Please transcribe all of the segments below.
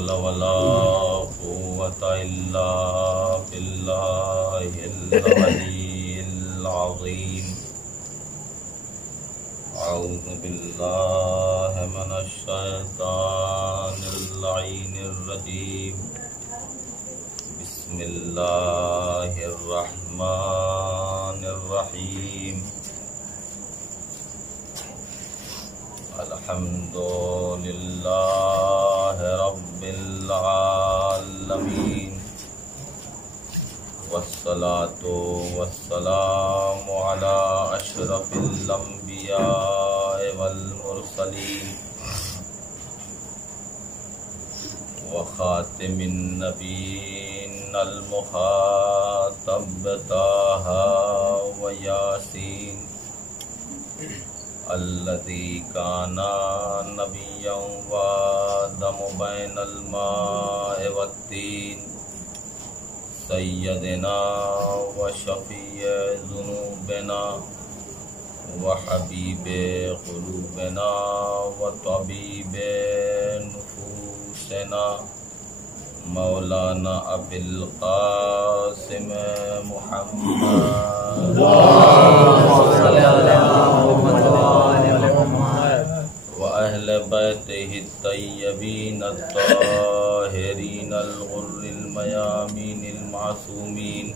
हौला वला कुव्वता इल्ला बिल्लाहिल अलीय्यिल अज़ीम। अऊज़ु बिल्लाहि मिनश शैतानिर लईनिर रजीम। बिस्मिल्लाहिर रहमानिर रहीम। अल्हम्दुलिल्लाहि रब्बिल आलमीन। वस्सलातु वस्सलामु अला अशरफिल अंबिया वल मुरसलीन व खातिमिन नबीन अल मुखातब ताहा व यासीन अल्लज़ी काना नबिय्यन व आदम बैनल मा'i वत्तीन सय्यदना व शफ़ीए ज़ुनूबना व हबीबे क़ुलूबना व तबीबे नुफूसना मौलाना अबिल क़ासिम मुहम्मद व अहले बैतिहि तय्यबीन अत्ताहिरीन अल-गुर्रिल मयामीनिल मासूमीन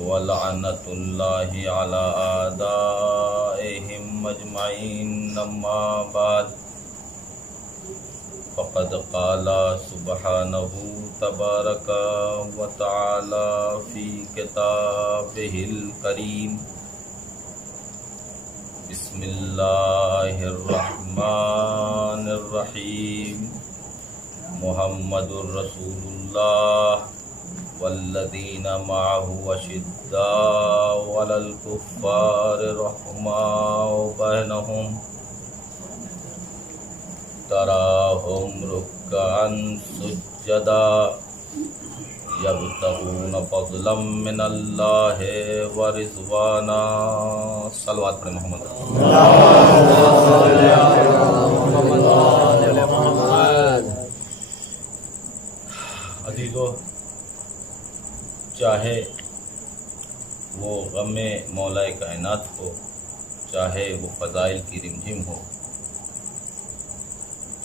व लअनतुल्लाहि अला आदाइहिम अजमईन। अम्मा बाद फ़क़द क़ाला सुब्हानहु तबारका व तआला फ़ी किताबिहिल करीम। बिस्मिल्लाहिर रहमानिर रहीम। मुहम्मदुर रसूलुल्लाह वल्लज़ीना मअहु अशिद्दाउ अलल कुफ़्फ़ारि रहमाउ बैनहुम तराहुम रुक्कअन सुज्जदा यब्तगून फ़ज़लन मिनल्लाहि व रिज़वाना। सल्लल्लाहु अलैहि मोहम्मद। अज़ीज़ों, चाहे वो गमे मौलाए कायनात हो, चाहे वो फ़ज़ाइल की रिमझिम हो,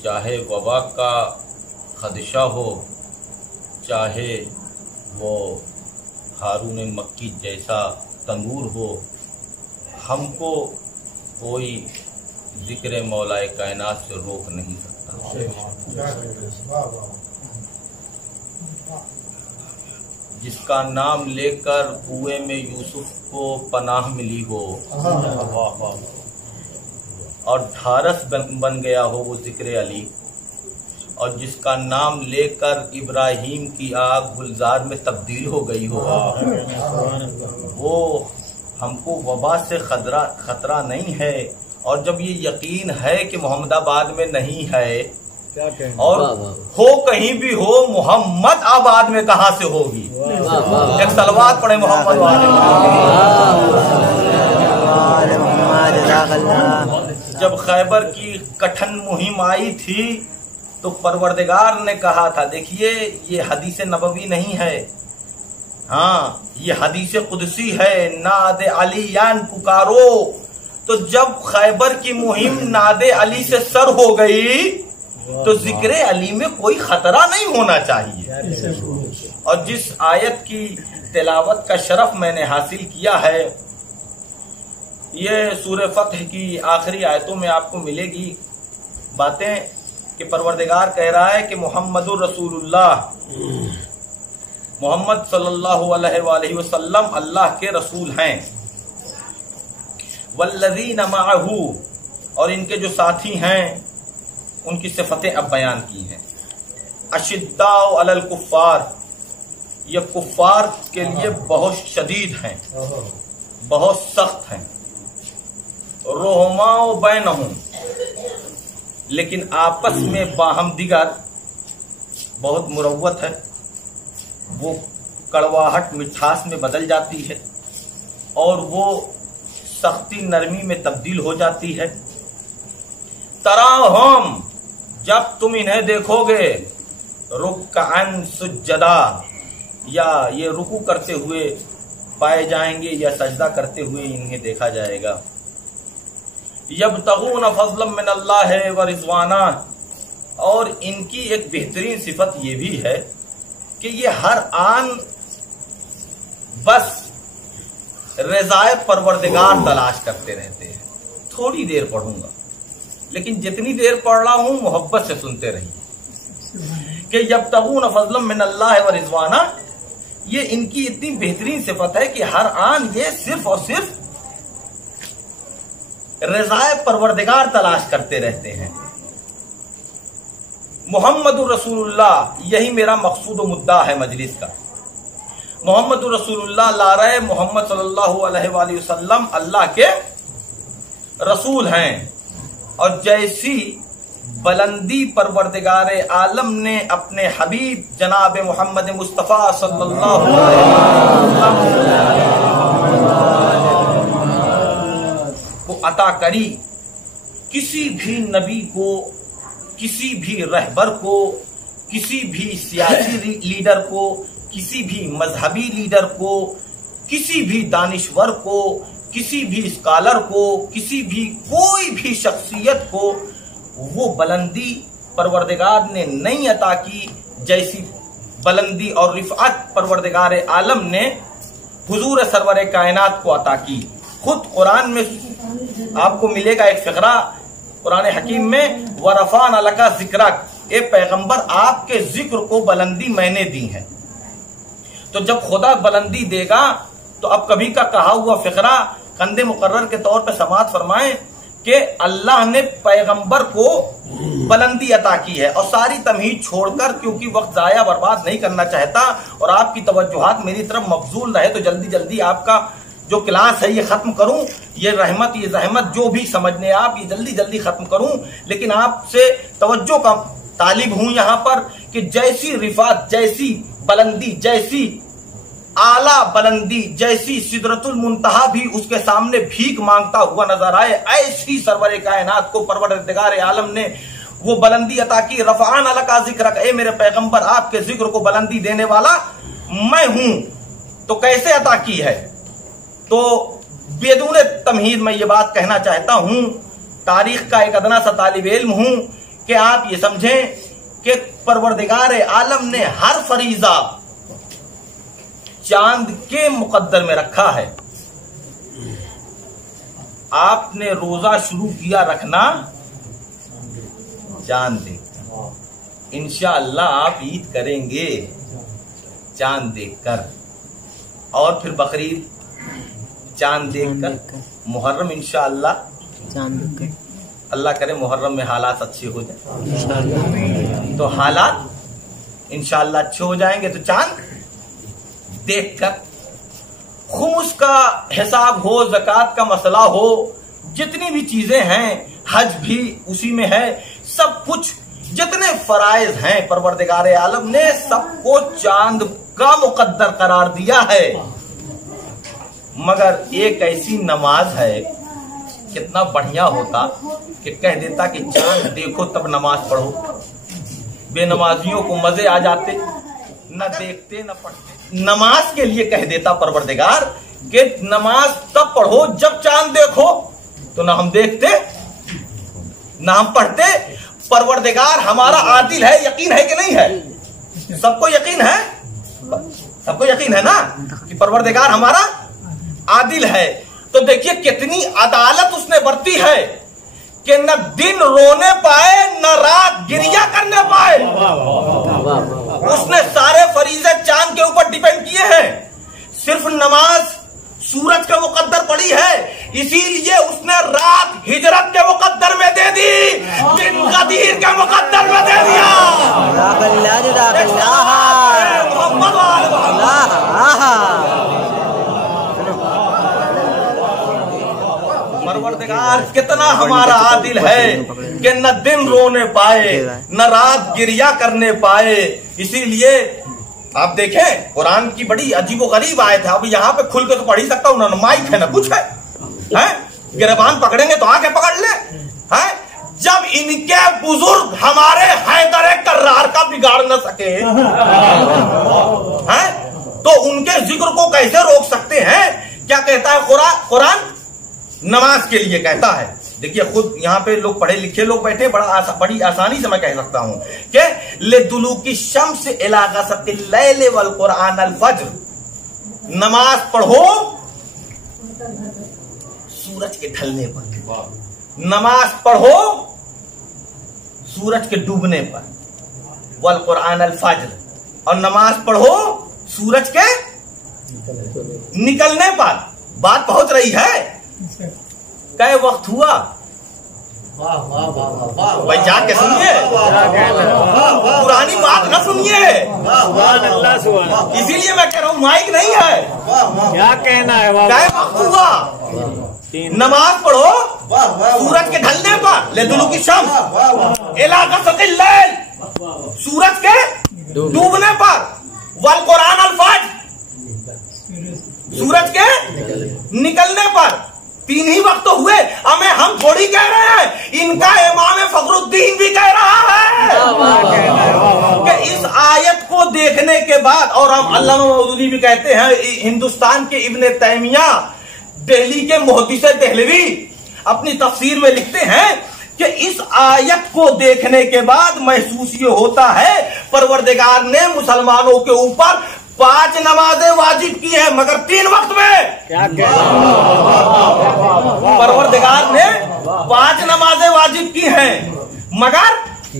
चाहे वबा का खदशा हो, चाहे वो हारून मक्की जैसा तंदूर हो, हमको कोई जिक्र मौलाए कायनात से रोक नहीं सकता। जिसका नाम लेकर कुएं में यूसुफ को पनाह मिली हो और ढारस बन गया हो वो जिक्र अली, और जिसका नाम लेकर इब्राहीम की आग गुलजार में तब्दील हो गई हो, वो हमको वबा से खतरा नहीं है। और जब ये यकीन है कि मोहम्मदाबाद में नहीं है, और हो कहीं भी हो, मोहम्मद आबाद में कहां से होगी। एक सलवात पढ़े मोहम्मद वाले। जब खैबर की कठिन मुहिम आई थी तो परवरदिगार ने कहा था, देखिए ये हदीस नबवी नहीं है, हाँ ये हदीस कुदसी है, नादे अलीयान पुकारो। तो जब खैबर की मुहिम नादे अली से सर हो गई तो जिक्र अली में कोई खतरा नहीं होना चाहिए। और जिस आयत की तिलावत का शरफ मैंने हासिल किया है, ये सूरह फतह की आखिरी आयतों में आपको मिलेगी बातें कि परवरदिगार कह रहा है कि मुहम्मदुर रसूलुल्लाह, मोहम्मद सल्लल्लाहु अलैहि वसल्लम अल्लाह के रसूल हैं। वल्लज़ीना मअहू, और इनके जो साथी हैं उनकी सिफतें अब बयान की हैं। अशिद्दाउ अलल कुफ़्फ़ार, ये कुफ़्फ़ार के लिए बहुत शदीद हैं, बहुत सख्त हैं। रोहमाओ बैनहुम, लेकिन आपस में बाहम दिगर बहुत मुरव्वत है, वो कड़वाहट मिठास में बदल जाती है और वो सख्ती नरमी में तब्दील हो जाती है। तराहम, जब तुम इन्हें देखोगे रुक्अन सुज्जदा, या ये रुकू करते हुए पाए जाएंगे या सजदा करते हुए इन्हें देखा जाएगा। यब्तगून फज़लन मिनल्लाह व रिज़वाना, और इनकी एक बेहतरीन सिफत ये भी है कि ये हर आन बस रज़ाए परवरदिगार तलाश करते रहते हैं। थोड़ी देर पढ़ूंगा, लेकिन जितनी देर पढ़ रहा हूं मोहब्बत से सुनते रहिए कि यब्तगून फज़लन मिनल्लाह व रिज़वाना, ये इनकी इतनी बेहतरीन सिफत है कि हर आन ये सिर्फ और सिर्फ रज़ाए परवरदिगार तलाश करते रहते हैं। मुहम्मदुर रसूलुल्लाह, यही मेरा मकसूद व मुद्दा है मजलिस का। मुहम्मदुर रसूलुल्लाह ला रहे मोहम्मद सल्लल्लाहु अलैहि वसल्लम अल्लाह के रसूल हैं, और जैसी बुलंदी परवरदिगार आलम ने अपने हबीब जनाब मोहम्मद मुस्तफ़ा सल्लल्लाहु अलैहि वसल्लम को अता करी, किसी भी नबी को, किसी भी रहबर को, किसी भी सियासी लीडर को, किसी भी मजहबी लीडर को, किसी भी दानिश्वर को, किसी भी स्कॉलर को, किसी भी कोई भी शख्सियत को वो बुलंदी परवरदिगार ने नहीं अता की जैसी बुलंदी और रिफ़अत परवरदिगार आलम ने हुजूर सरवर कायनात को अता की। खुद कुरान में आपको मिलेगा एक फ़िक़रा कुरान हकीम में, वरफ़अना लका ज़िक्रक, ए पैगंबर आपके जिक्र को बुलंदी मैंने दी है। तो जब खुदा बुलंदी देगा तो अब कभी का कहा हुआ फ़िक़रा कंदे मुकर्रर के तौर पर समाअत फरमाएं कि अल्लाह ने पैगंबर को बुलंदी अता की है। और सारी तमहीद छोड़कर, क्योंकि वक्त ज़ाया बर्बाद नहीं करना चाहता और आपकी तवज्जुहात मेरी तरफ मबजूल रहे, तो जल्दी जल्दी आपका जो क्लास है ये खत्म करूं, ये रहमत ये जहमत जो भी समझने आप, ये जल्दी जल्दी खत्म करूं। लेकिन आपसे तवज्जो का तालिब हूं यहां पर कि जैसी रिफात, जैसी बुलंदी, जैसी आला बुलंदी, जैसी सिदरतुल मुंतहा भी उसके सामने भीख मांगता हुआ नजर आए, ऐसी सरवर कायनात को परवरदिगार आलम ने वो बुलंदी अता की। रफ़अना लका ज़िक्रक, ए मेरे पैगंबर आपके जिक्र को बुलंदी देने वाला मैं हूं। तो कैसे अता की है? तो बेदूने तमहीद मैं ये बात कहना चाहता हूं, तारीख का एक अदना सा तालिब इल्म हूं, कि आप ये समझें कि परवरदिगार आलम ने हर फरीजा चांद के मुकद्दर में रखा है। आपने रोजा शुरू किया रखना चांद देख, इंशाअल्लाह आप ईद करेंगे चांद देखकर, और फिर बकरीद चांद देखकर, मुहर्रम इंशाअल्लाह चांद देखकर। अल्लाह करे मुहर्रम में हालात अच्छे हो जाए, तो हालात इंशाअल्लाह अच्छे हो जाएंगे तो चांद देखकर। खुमुस का हिसाब हो, ज़कात का मसला हो, जितनी भी चीजें हैं, हज भी उसी में है, सब कुछ जितने फराइज हैं परवरदिगार आलम ने सबको चांद का मुकद्दर करार दिया है। मगर एक ऐसी नमाज है, कितना बढ़िया होता कि कह देता कि चांद देखो तब नमाज पढ़ो। बेनमाजियों को मजे आ जाते, न देखते न पढ़ते। नमाज के लिए कह देता परवरदिगार कि नमाज तब पढ़ो जब चांद देखो, तो ना हम देखते ना हम पढ़ते। परवरदिगार हमारा आदिल है, यकीन है कि नहीं है? सबको यकीन है, सबको यकीन है ना कि परवरदिगार हमारा आदिल है। तो देखिए कितनी अदालत उसने बरती है कि न दिन रोने पाए न रात गिरिया करने पाए। उसने सारे फरीजे चांद के ऊपर डिपेंड किए हैं, सिर्फ नमाज सूरज के मुकद्दर पड़ी है, इसीलिए उसने रात हिजरत के मुकद्दर में दे दी, दिन कदीर के मुकद्दर में दे दिया। परवरदिगार कितना हमारा आदिल है कि न दिन रोने पाए न रात गिरिया करने पाए। इसीलिए आप देखें कुरान की बड़ी अजीबो गरीब आयत है। अब यहाँ पे खुल के तो पढ़ ही सकता हूँ ना, माइक है ना कुछ है, गिरबान पकड़ेंगे तो आके पकड़ ले। है जब इनके बुजुर्ग हमारे हैदर कर्रार का बिगाड़ न सके हैं, तो उनके जिक्र को कैसे रोक सकते हैं? क्या कहता है कुरान? नमाज के लिए कहता है। देखिए खुद यहाँ पे लोग पढ़े लिखे लोग बैठे, बड़ी आसानी से मैं कह सकता हूं कि ले दुलूकी शम्स इला गसक़िल लैल वल कुरान अल फज्र, नमाज पढ़ो सूरज के ढलने पर, नमाज पढ़ो सूरज के डूबने पर, वल कुरान अल फज्र, और नमाज पढ़ो सूरज के निकलने पर। बात पहुंच रही है। कै वक्त हुआ? भाई जाके सुनिए, पुरानी बात न सुनिए, इसीलिए मैं कह रहा हूं माइक नहीं है। क्या कहना है? कै वक्त हुआ? नमाज पढ़ो सूरज के ढलने पर, ले दुलूकी शम्स इला गसक़िल लैल, सूरज के डूबने पर, वल कुरान अल फज्र, सूरज के निकलने पर। 3 ही वक्त तो हुए। हमें हम थोड़ी कह रहे हैं, इनका इमाम फखरुद्दीन भी कह रहा है कि इस आयत को देखने के बाद, और हम अल्लामा मौदूदी भी कहते हैं, हिंदुस्तान के इब्ने तैमिया, दिल्ली के मुहद्दिस देहलवी अपनी तफसीर में लिखते हैं कि इस आयत को देखने के बाद महसूस ये होता है परवरदिगार ने मुसलमानों के ऊपर 5 नमाजें वाजिब की है, मगर 3 वक्त में। क्या परवरदिगार ने 5 नमाजें वाजिब की हैं, मगर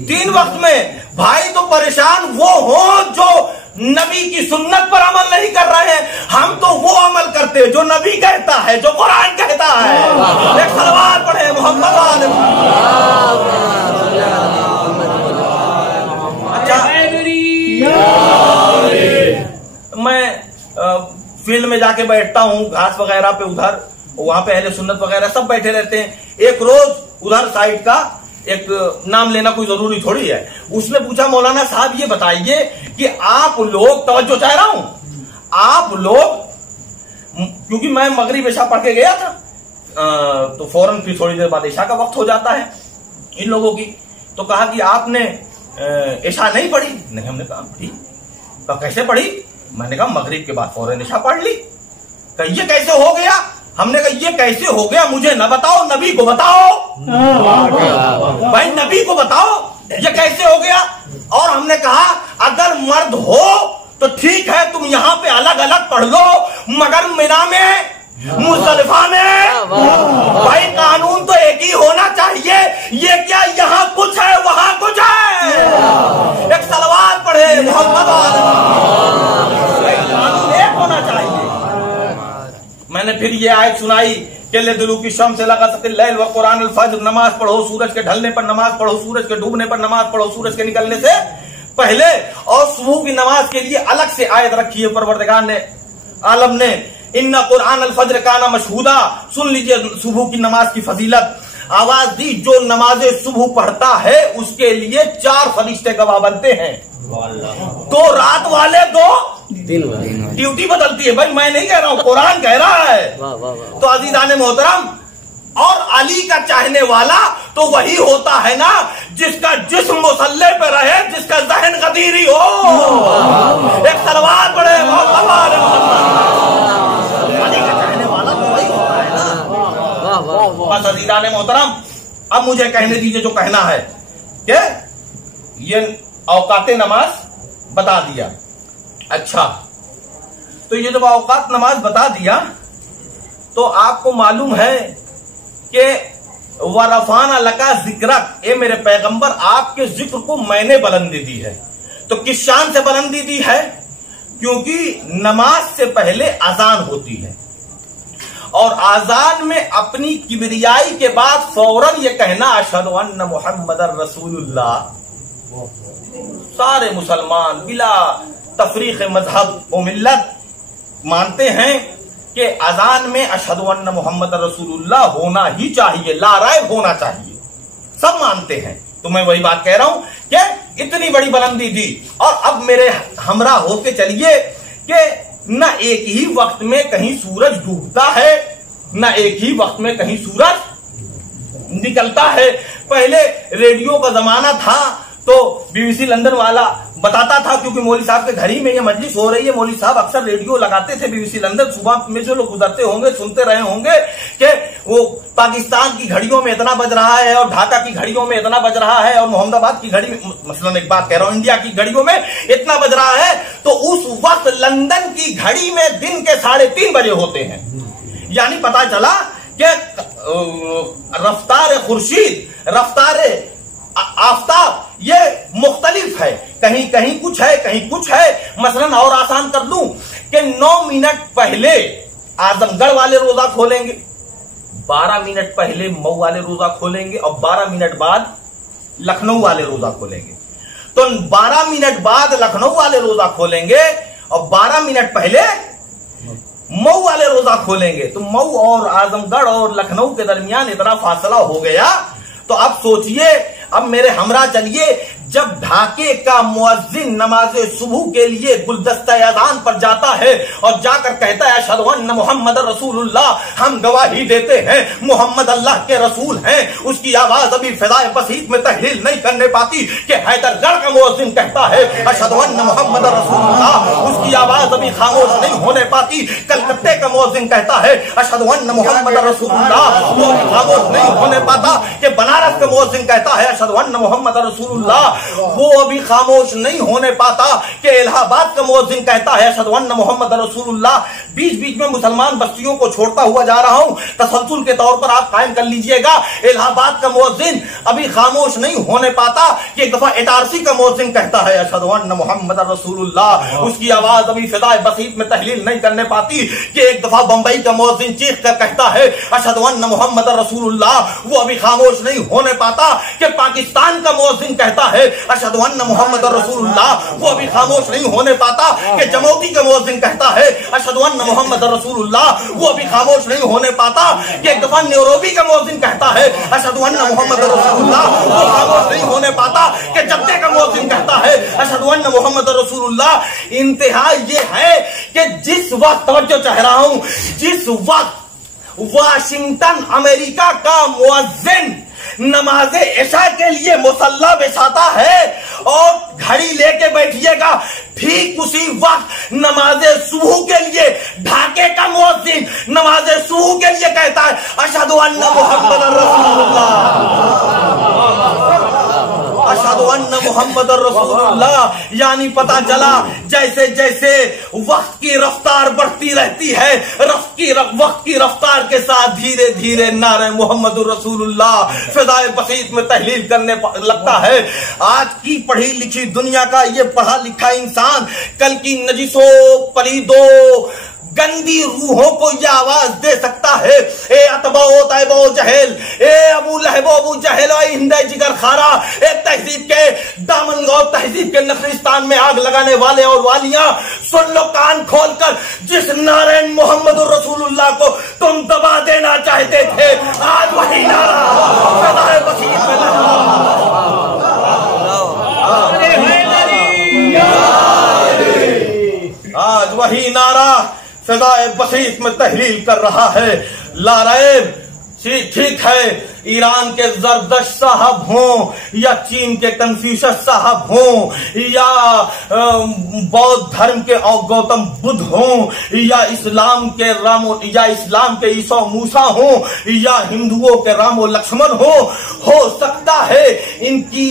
3 वक्त में। भाई तो परेशान वो हो जो नबी की सुन्नत पर अमल नहीं कर रहे हैं, हम तो वो अमल करते हैं जो नबी कहता है, जो कुरान कहता है। एक सलवात पढ़े मोहम्मद वाले। अच्छा, मैं फील्ड में जाके बैठता हूँ घास वगैरह पे, उधर वहां पे अहले सुन्नत वगैरह सब बैठे रहते हैं। एक रोज उधर साइड का एक, नाम लेना कोई जरूरी थोड़ी है, उसने पूछा मौलाना साहब ये बताइए कि आप लोग, तवज्जो चाह रहा हूं, आप लोग, क्योंकि मैं मगरिब इशा पढ़ के गया था, तो फौरन फिर थोड़ी देर बाद इशा का वक्त हो जाता है इन लोगों की। तो कहा कि आपने इशा नहीं पढ़ी? नहीं, हमने कहा पढ़ी। कहा कैसे पढ़ी? मैंने कहा मगरिब के बाद फौरन इशा पढ़ ली। कहा ये कैसे हो गया? हमने कहा ये कैसे हो गया मुझे न बताओ, नबी को बताओ। भाई नबी को बताओ ये कैसे हो गया। और हमने कहा अगर मर्द हो तो ठीक है, तुम यहाँ पे अलग अलग पढ़ लो, मगर मिना में, मुज़दलिफा में भाई कानून तो एक ही होना चाहिए। ये क्या यहाँ कुछ है वहां कुछ है? एक सलवात पढ़े मोहम्मद, कानून एक होना चाहिए। मैंने फिर ये आयत सुनाई कि ले दुलूकी शम्स इला गसक़िल लैल व कुरान अल फज्र, नमाज पढ़ो सूरज के ढलने पर, नमाज पढ़ो सूरज के डूबने पर, नमाज पढ़ो सूरज के निकलने से पहले। और सुबह की नमाज के लिए अलग से आयत रखी है परवरदिगार ने आलम ने, इन्ना कुरान अल फज्र काना मशहूदा। सुन लीजिए सुबह की नमाज की फजीलत। आवाज दी, जो नमाज सुबह पढ़ता है उसके लिए 4 फरिश्ते गवाह बनते हैं। 2 रात वाले, 2 ड्यूटी बदलती है। भाई मैं नहीं कह रहा हूं, कुरान कह रहा है। तो अजीजान मोहतरम, और अली का चाहने वाला तो वही होता है ना जिसका जिस्म मुसल्ले पे रहे, जिसका ज़हन गदीरी हो। एक सलवात पढ़े अली का चाहने वाला तो वही होता है ना। बस अजीजान मोहतरम, अब मुझे कहने दीजिए जो कहना है कि ये औकाते नमाज बता दिया। अच्छा, तो ये जब औकात नमाज बता दिया तो आपको मालूम है कि वरफाना लका जिक्रक, ए मेरे पैगंबर आपके जिक्र को मैंने बुलंदी दी है। तो किस शान से बुलंदी दी है? क्योंकि नमाज से पहले अजान होती है, और आजान में अपनी किबरियाई के बाद फौरन ये कहना अशहदु अन्ना मुहम्मदर रसूलुल्लाह। सारे मुसलमान बिला तफरीक मजहब व मिल्लत मानते हैं कि अजान में अशहदु अन्ना मुहम्मद रसूलुल्लाह होना ही चाहिए, लाराइब होना चाहिए, सब मानते हैं। तो मैं वही बात कह रहा हूं कि इतनी बड़ी बुलंदी दी। और अब मेरे हमरा होके चलिए कि न एक ही वक्त में कहीं सूरज डूबता है, न एक ही वक्त में कहीं सूरज निकलता है। पहले रेडियो का जमाना था तो बीबीसी लंदन वाला बताता था, क्योंकि मौलवी साहब के घर ही में ये मजलिस हो रही है, मौलवी साहब अक्सर रेडियो लगाते थे बीबीसी लंदन। सुबह में जो लोग गुजरते होंगे सुनते रहे होंगे कि वो पाकिस्तान की घड़ियों में इतना बज रहा है और ढाका की घड़ियों में इतना बज रहा है और मोहम्मदाबाद की घड़ी में, मसलन एक बात कह रहा हूं, इंडिया की घड़ियों में इतना बज रहा है। तो उस वक्त लंदन की घड़ी में दिन के 3:30 बजे होते हैं। यानी पता चला कि रफ्तार खुर्शीद, रफ्तार आफताब ये मुख्तलिफ है, कहीं कहीं कुछ है कहीं कुछ है। मसलन और आसान कर लूं कि 9 मिनट पहले आजमगढ़ वाले रोजा खोलेंगे, 12 मिनट पहले मऊ वाले रोजा खोलेंगे और 12 मिनट बाद लखनऊ वाले रोजा खोलेंगे। तो 12 मिनट बाद लखनऊ वाले रोजा खोलेंगे और 12 मिनट पहले मऊ वाले रोजा खोलेंगे। तो मऊ और आजमगढ़ और लखनऊ के दरमियान इतना फासला हो गया। तो अब सोचिए, अब मेरे हमरा चलिए, जब ढाके का मुअज्जिन नमाज सुबह के लिए गुलदस्ता अज़ान पर जाता है और जाकर कहता है अशहदु अन्ना मुहम्मद रसूलुल्लाह, हम गवाही देते हैं मोहम्मद अल्लाह के रसूल हैं, उसकी आवाज अभी फिदाए बसीत में तहलील नहीं करने पाती कि हैदरगढ़ का मुअज्जिन कहता है अशहदु अन्ना मुहम्मद रसूलुल्लाह, उसकी आवाज अभी खामोश नहीं होने पाती। कलकत्ते का मुअज्जिन कहता है अशहदु अन्ना मुहम्मद रसूलुल्लाह, वो अभी खामोश नहीं होने पाता कि बनारस का मुअज्जिन कहता है अशहदु अन्ना मुहम्मद रसूलुल्लाह, वो अभी खामोश नहीं होने पाता कि इलाहाबाद का मुअज्जिन कहता है अशहदु अन्ना मुहम्मद रसूलुल्लाह। बीच बीच में मुसलमान बस्तियों को छोड़ता हुआ जा रहा हूं, तसलसल के तौर पर आप कायम कर लीजिएगा। इलाहाबाद का मुअज्जिन अभी खामोश नहीं होने पाता कि एक दफा इटारसी का मुअज्जिन कहता है अशहदु अन्ना मुहम्मद रसूलुल्लाह, उसकी आवाज अभी फिदाए बसीत में तहलील नहीं करने पाती कि एक दफा बंबई का मुअज्जिन चीख कर कहता है अशहदु अन्ना मुहम्मद रसूलुल्लाह, वो अभी खामोश नहीं होने पाता कि पाकिस्तान का मुअज्जिन कहता है अशहदु अन्ना मुहम्मद रसूलुल्लाह, वो अभी खामोश नहीं होने पाता कि जमौती का मुअज्जिन कहता है अशहदु अन्ना मुहम्मद रसूलुल्लाह, वो अभी खामोश नहीं होने पाता कि एक दफा नैरोबी का मुअज्जिन कहता है अशहदु अन्ना मुहम्मद रसूलुल्लाह, वो खामोश नहीं होने पाता कि जद्दे का मुअज्जिन कहता है अशहदु अन्ना मुहम्मद रसूलुल्लाह। इंतहा ये है कि जिस वक्त, तवज्जो चाह रहा हूं, जिस वक्त वाशिंगटन अमेरिका का मुअज्जिन नमाज इशा के लिए मुसल्ला बिछाता है और घड़ी लेके बैठिएगा, ठीक उसी वक्त नमाज सुबह के लिए ढाके का मुअज्जिन नमाज सुबह के लिए कहता है अशहदु अन्ना मुहम्मद रसूलुल्लाह, अशहदु अन्ना मुहम्मद रसूलुल्लाह। यानी पता चला जैसे जैसे वक्त की रफ्तार बढ़ती रहती है, वक्त की रफ्तार के साथ धीरे धीरे नारे मोहम्मद रसूलुल्लाह फिदाए बसीत में तहलील करने लगता है। आज की पढ़ी लिखी दुनिया का ये पढ़ा लिखा इंसान कल की नजिसों पलीदों गंदी रूहों को यह आवाज दे सकता है, ए अतबो तैबो जहेल, ए अबू लहबो अबू जहेल, हिंदे जिगर खारा, ए तहजीब के दामनगौर तहजीब के नफरिस्तान में आग लगाने वाले और वालियां, सुन लो कान खोलकर, जिस नारे मोहम्मद रसूलुल्लाह को तुम दबा देना चाहते थे, आज वही नारा फिदाए बसीत में आज वही नारा फिदाए बसीत में तहलील कर रहा है। लारैब ठीक है, ईरान के जरदश साहब हों या चीन के कन्फ्यूशस साहब हों या बौद्ध धर्म के गौतम बुद्ध हों या इस्लाम के ईसा मूसा हों या हिंदुओं के रामो लक्ष्मण हो सकता है इनकी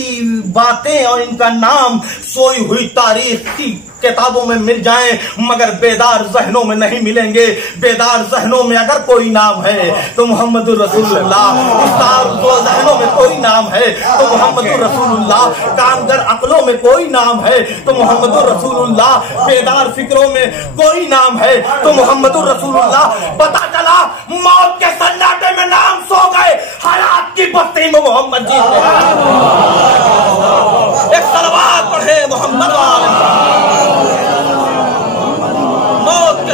बातें और इनका नाम सोई हुई तारीख की किताबों में मिल जाएं, मगर बेदार जहनों में नहीं मिलेंगे। बेदार जहनों में अगर कोई नाम है तो मोहम्मद रसूलुल्लाह, जहनों में कोई नाम है तो मोहम्मद रसूलुल्लाह, कामगर अकलों में कोई नाम है तो मोहम्मद रसूलुल्लाह, बेदार फिक्रों में कोई नाम है तो मोहम्मद रसूलुल्लाह। पता चला मौत के सन्नाटे में नाम सो गए, हयात की बस्ती में मोहम्मद जी एक सलवात पढ़े मोहम्मद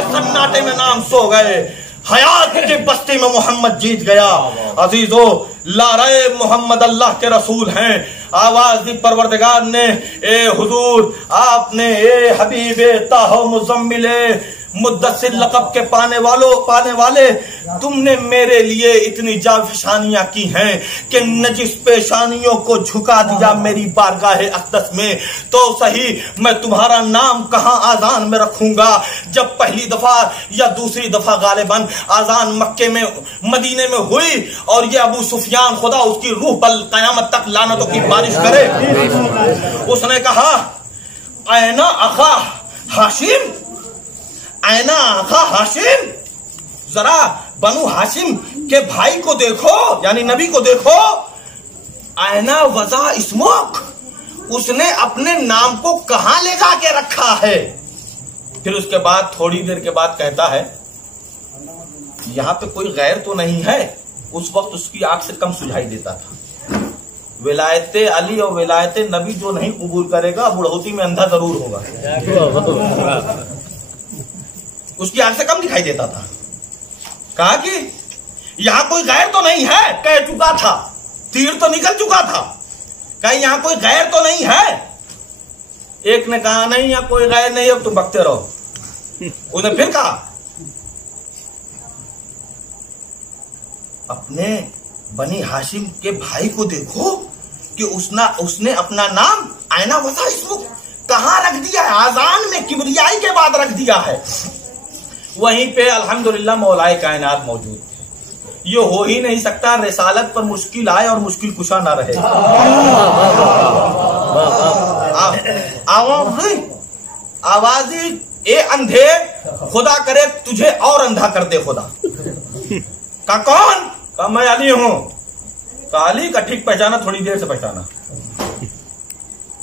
सन्नाटे में नाम सो गए, हयात की बस्ती में मोहम्मद जीत गया। अजीजो, लारे मोहम्मद अल्लाह के रसूल हैं। आवाज दी परवरदिगार ने, ए हुजूर आपने, ए हबीबे ताहो मुजम्मिले मुद्दस्सिर लक़ब के पाने वाले, तुमने मेरे लिए इतनी जाफशानियां की हैं कि नजिस पेशानियों को झुका दिया मेरी बारगाह अक़दस में। तो सही मैं तुम्हारा नाम कहां आजान में रखूंगा, जब पहली दफा या दूसरी दफा गालिबन आजान मक्के में मदीने में हुई और ये अबू सुफियान, खुदा उसकी रूह बल कयामत तक लानतों की बारिश करे, उसने कहा ऐना आखा हाशिम, ऐना आखा हाशिम, जरा बनु हाशिम के भाई को देखो, यानी नबी को देखो। ऐना वजा इस्मुक, उसने अपने नाम को कहां ले जाके रखा है। फिर उसके बाद थोड़ी देर के बाद कहता है यहां पे कोई गैर तो नहीं है। उस वक्त उसकी आंख से कम सुझाई देता था। विलायते अली और विलायते नबी जो नहीं कबूल करेगा बुढ़ौती में अंधा जरूर होगा। उसकी आंख से कम दिखाई देता था। कहा कि यहां कोई गैर तो नहीं है, कह चुका था, तीर तो निकल चुका था, कहा यहां कोई गैर तो नहीं है। एक ने कहा नहीं यहां कोई गैर नहीं, अब तुम बकते रहो। उसने फिर कहा अपने बनी हाशिम के भाई को देखो कि उसने अपना नाम ऐना वसा इस्मुक कहां रख दिया है, आजान में किबरियाई के बाद रख दिया है। वहीं पे अल्हम्दुलिल्लाह मौलाए कायनात मौजूद थे। ये हो ही नहीं सकता रिसालत पर मुश्किल आए और मुश्किल कुशा ना रहे। आवाजी ए अंधे, खुदा करे तुझे और अंधा कर दे खुदा। का कौन? का मैं अली हूं। का अली का ठीक पहचाना, थोड़ी देर से पहचाना।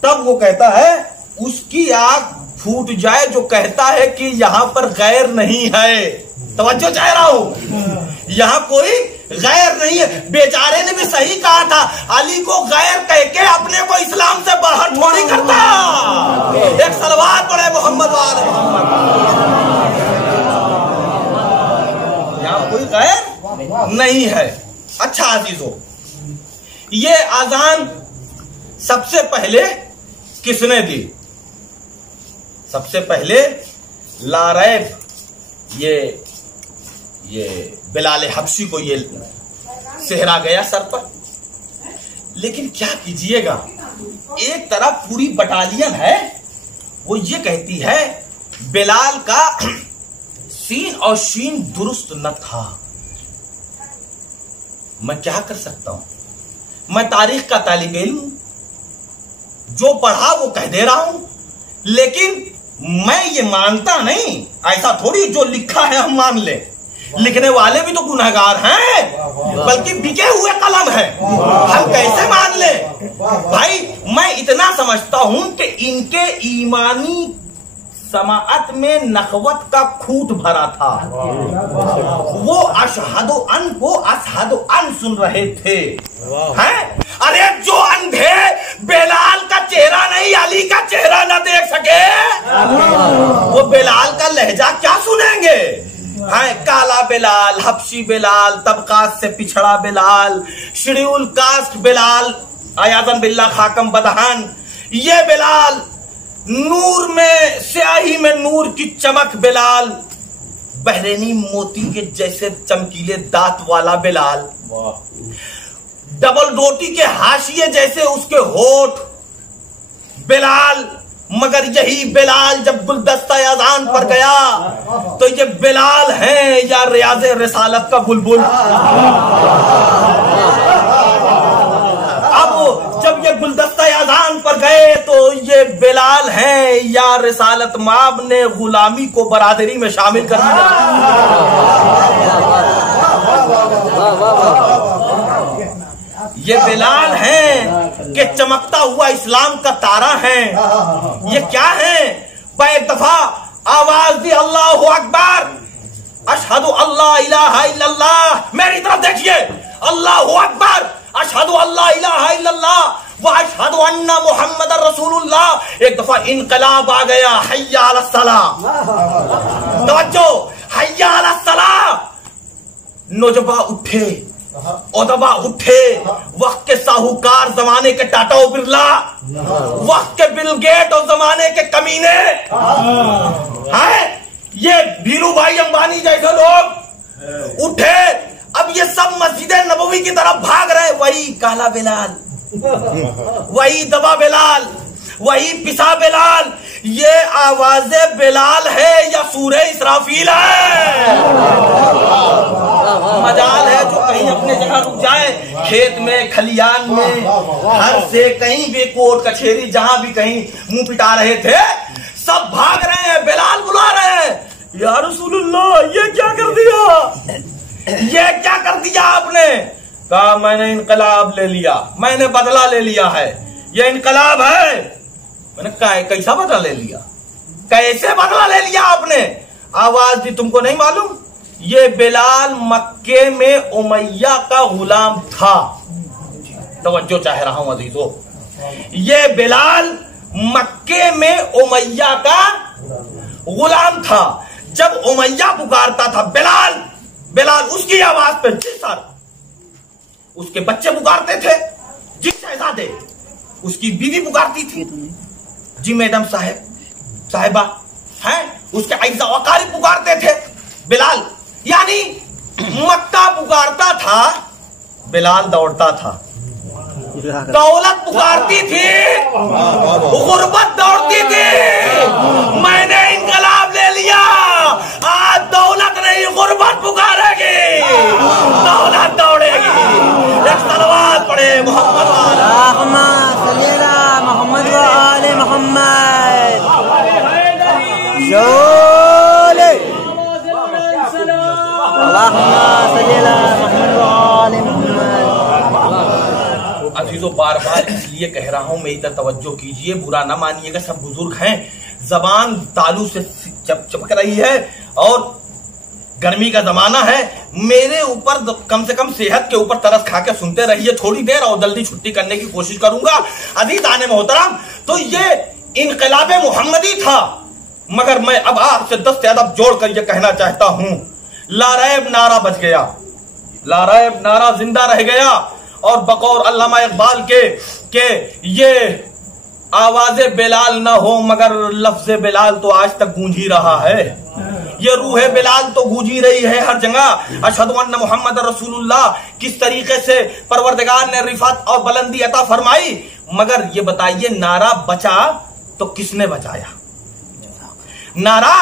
तब वो कहता है उसकी आंख फूट जाए जो कहता है कि यहां पर गैर नहीं है। तवज्जो चाह रहा हूं, यहां कोई गैर नहीं है। बेचारे ने भी सही कहा था, अली को गैर कह के अपने को इस्लाम से बाहर थोड़ी करता। एक सलवात पढ़े मोहम्मद वाले मोहम्मद। यहां कोई गैर नहीं है। अच्छा अजीजों, ये आजान सबसे पहले किसने दी? सबसे पहले लारैब ये बिलाल हबशी को ये सेहरा गया सर पर। लेकिन क्या कीजिएगा, एक तरफ पूरी बटालियन है वो ये कहती है बिलाल का सीन और शीन दुरुस्त न था। मैं क्या कर सकता हूं, मैं तारीख का तालिब इल्म, जो पढ़ा वो कह दे रहा हूं। लेकिन मैं ये मानता नहीं, ऐसा थोड़ी जो लिखा है हम मान ले। लिखने वाले भी तो गुनहगार हैं, बल्कि बिके हुए कलम है, हम कैसे मान ले? भाई मैं इतना समझता हूं कि इनके ईमानी समाअत में नखवत का खूट भरा था। वो अशहदु अन को असहदु अन सुन रहे थे। हैं? अरे जो अंधे बेलाल का चेहरा नहीं अली का चेहरा न देख सके, वो बेलाल का लहजा क्या सुनेंगे? है काला बिलाल, हबशी बिलाल, तबकात से पिछड़ा बिलाल, शेड्यूल कास्ट बिलाल, आयाज़न बिल्लाह खाकम बदहान, ये बिलाल, नूर में स्याही में नूर की चमक बिलाल, बहरेनी मोती के जैसे चमकीले दांत वाला बिलाल, डबल रोटी के हाशिए जैसे उसके होठ बिलाल। मगर यही बिलाल जब गुलदस्ता अज़ान पर गया तो ये बिलाल है या रियाज़े रिसालत का बुलबुल। अब जब ये गुलदस्ता अज़ान पर गए तो ये बिलाल हैं या रिसालत माब ने गुलामी को बरादरी में शामिल कर दिया। ये बिलाल हैं कि चमकता हुआ इस्लाम का तारा है। ये क्या है? एक दफा आवाज दी अल्लाहु अकबर, अशहदु अल्ला इलाहा इल्लल्लाह। मेरी तरफ देखिए, अल्लाहु अकबर, अशहदु अल्ला इलाहा इल्लल्लाह व अशहदु अन्ना मुहम्मदर रसूलुल्लाह। एक दफा इनकलाब आ गया, हय्या अलस सलाह। तवज्जो, हय्या अलस सलाह। नौजवान उठे, ओदबा उठे, वक्त के साहूकार, जमाने के टाटा और बिरला, वक्त के बिल गेट और जमाने के कमीने हैं। ये भीलू भाई अंबानी जैसे लोग उठे, अब ये सब मस्जिद नबवी की तरफ भाग रहे। वही काला बिलाल, वही दबा बिलाल, वही पिसा बिलाल। ये आवाज़े बिलाल है या सूरे इसराफील है? मजाल है जो कहीं अपने जगह रुक जाए, खेत में, खलियान में, घर से कहीं भी, कोर्ट कचहरी, जहां भी कहीं मुंह पिटा रहे थे, सब भाग रहे हैं, बिलाल बुला रहे हैं, या रसूलुल्लाह ये क्या कर दिया, ये क्या कर दिया आपने? कहा मैंने इनकलाब ले लिया, मैंने बदला ले लिया है, ये इनकलाब है। मैंने कैसा बदला ले लिया, कैसे बदला ले लिया आपने? आवाज दी, तुमको नहीं मालूम? ये बिलाल मक्के में उमैया का गुलाम था। तवज्जो चाह रहा हूं अजीजों, ये बिलाल मक्के में उमैया का गुलाम था। जब उमैया पुकारता था बिलाल बिलाल, उसकी आवाज पे जी सर, उसके बच्चे पुकारते थे जी शहजादे, उसकी बीवी पुकारती थी जी मैडम साहब साहिबा हैं, उसके ऐसा वकारी पुकारते थे बिलाल। यानी मक्का पुकारता था, बिलाल दौड़ता था। दौलत पुकारती थी, गुर्बत दौड़ती थी। मैंने इनकलाब ले लिया, आज दौलत नहीं गुर्बत पुकारेगी, दौलत दौड़ेगी। एक सलवात पढ़े मोहम्मद मोहम्मद वाले मोहम्मद अजीजों, बार बार इसलिए कह रहा हूं, मेरी तरफ तवज्जो कीजिए, बुरा ना मानिएगा, सब बुजुर्ग हैं, जबान तालू से चपक रही है और गर्मी का जमाना है। मेरे ऊपर कम से कम सेहत के ऊपर तरस खा के सुनते रहिए थोड़ी देर, और जल्दी छुट्टी करने की कोशिश करूंगा। अजीज आने मोहतरम, तो ये इनकलाबे मोहम्मदी था, मगर मैं अब आपसे 10 से अदब जोड़कर यह कहना चाहता हूं, लारैब नारा बच गया, लारैब नारा जिंदा रह गया। और बकौर अल्लामा इकबाल के ये आवाज़े बिलाल ना हो मगर लफ्ज़ बिलाल तो आज तक गूंज ही रहा है, ये रूह बिलाल तो गूंजी रही है हर जगह। अशहदु अन्ना मुहम्मद रसूलुल्लाह किस तरीके से परवरदिगार ने रिफत और बुलंदी अता फरमाई। मगर ये बताइए, नारा बचा तो किसने बचाया? नारा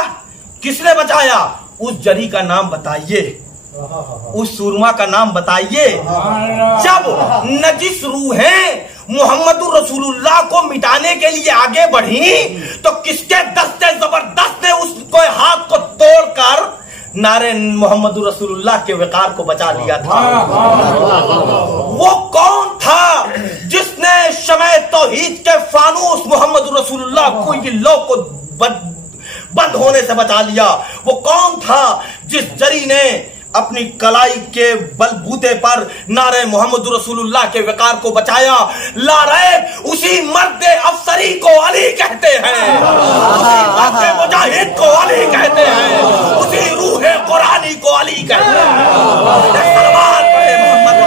किसने बचाया? उस जरी का नाम बताइए, उस सुरमा का नाम बताइए। जब नजिस रूहें मोहम्मदुर रसूलुल्लाह को मिटाने के लिए आगे बढ़ी, तो किसके दस्ते जबरदस्त ने उसको हाथ को तोड़कर नारे मोहम्मदुर रसूलुल्लाह के वकार को बचा लिया था। वो कौन था जिसने शमे तौहीद के फानूस मोहम्मदुर रसूलुल्लाह को ये लो को बंद होने से बचा लिया? वो कौन था जिस जरी ने अपनी कलाई के बलबूते पर नारे मोहम्मद रसूलुल्लाह के वकार को बचाया? लारैब उसी मर्द अफसरी को अली कहते हैं, उसी मर्द मुजाहिद को अली कहते हैं, उसी रूह कुरानी को अली कहते हैं। सलवात पढ़े मोहम्मद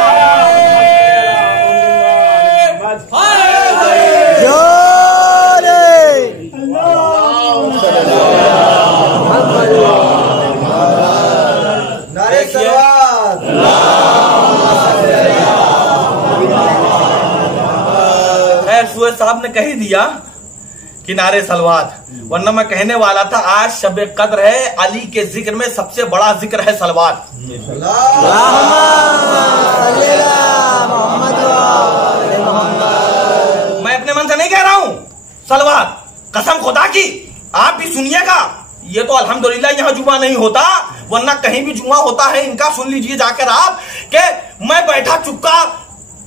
साहब ने कह दिया कि नारे सलवात, वरना मैं कहने वाला था आज शब कद्र है, अली के जिक्र में सबसे बड़ा जिक्र है सलवात। मैं अपने मन से नहीं कह रहा हूं, सलवात कसम खुदा की आप भी सुनिएगा। ये तो अल्हम्दुलिल्लाह यहाँ जुमा नहीं होता, वरना कहीं भी जुमा होता है इनका। सुन लीजिए जाकर आप कि मैं बैठा चुपका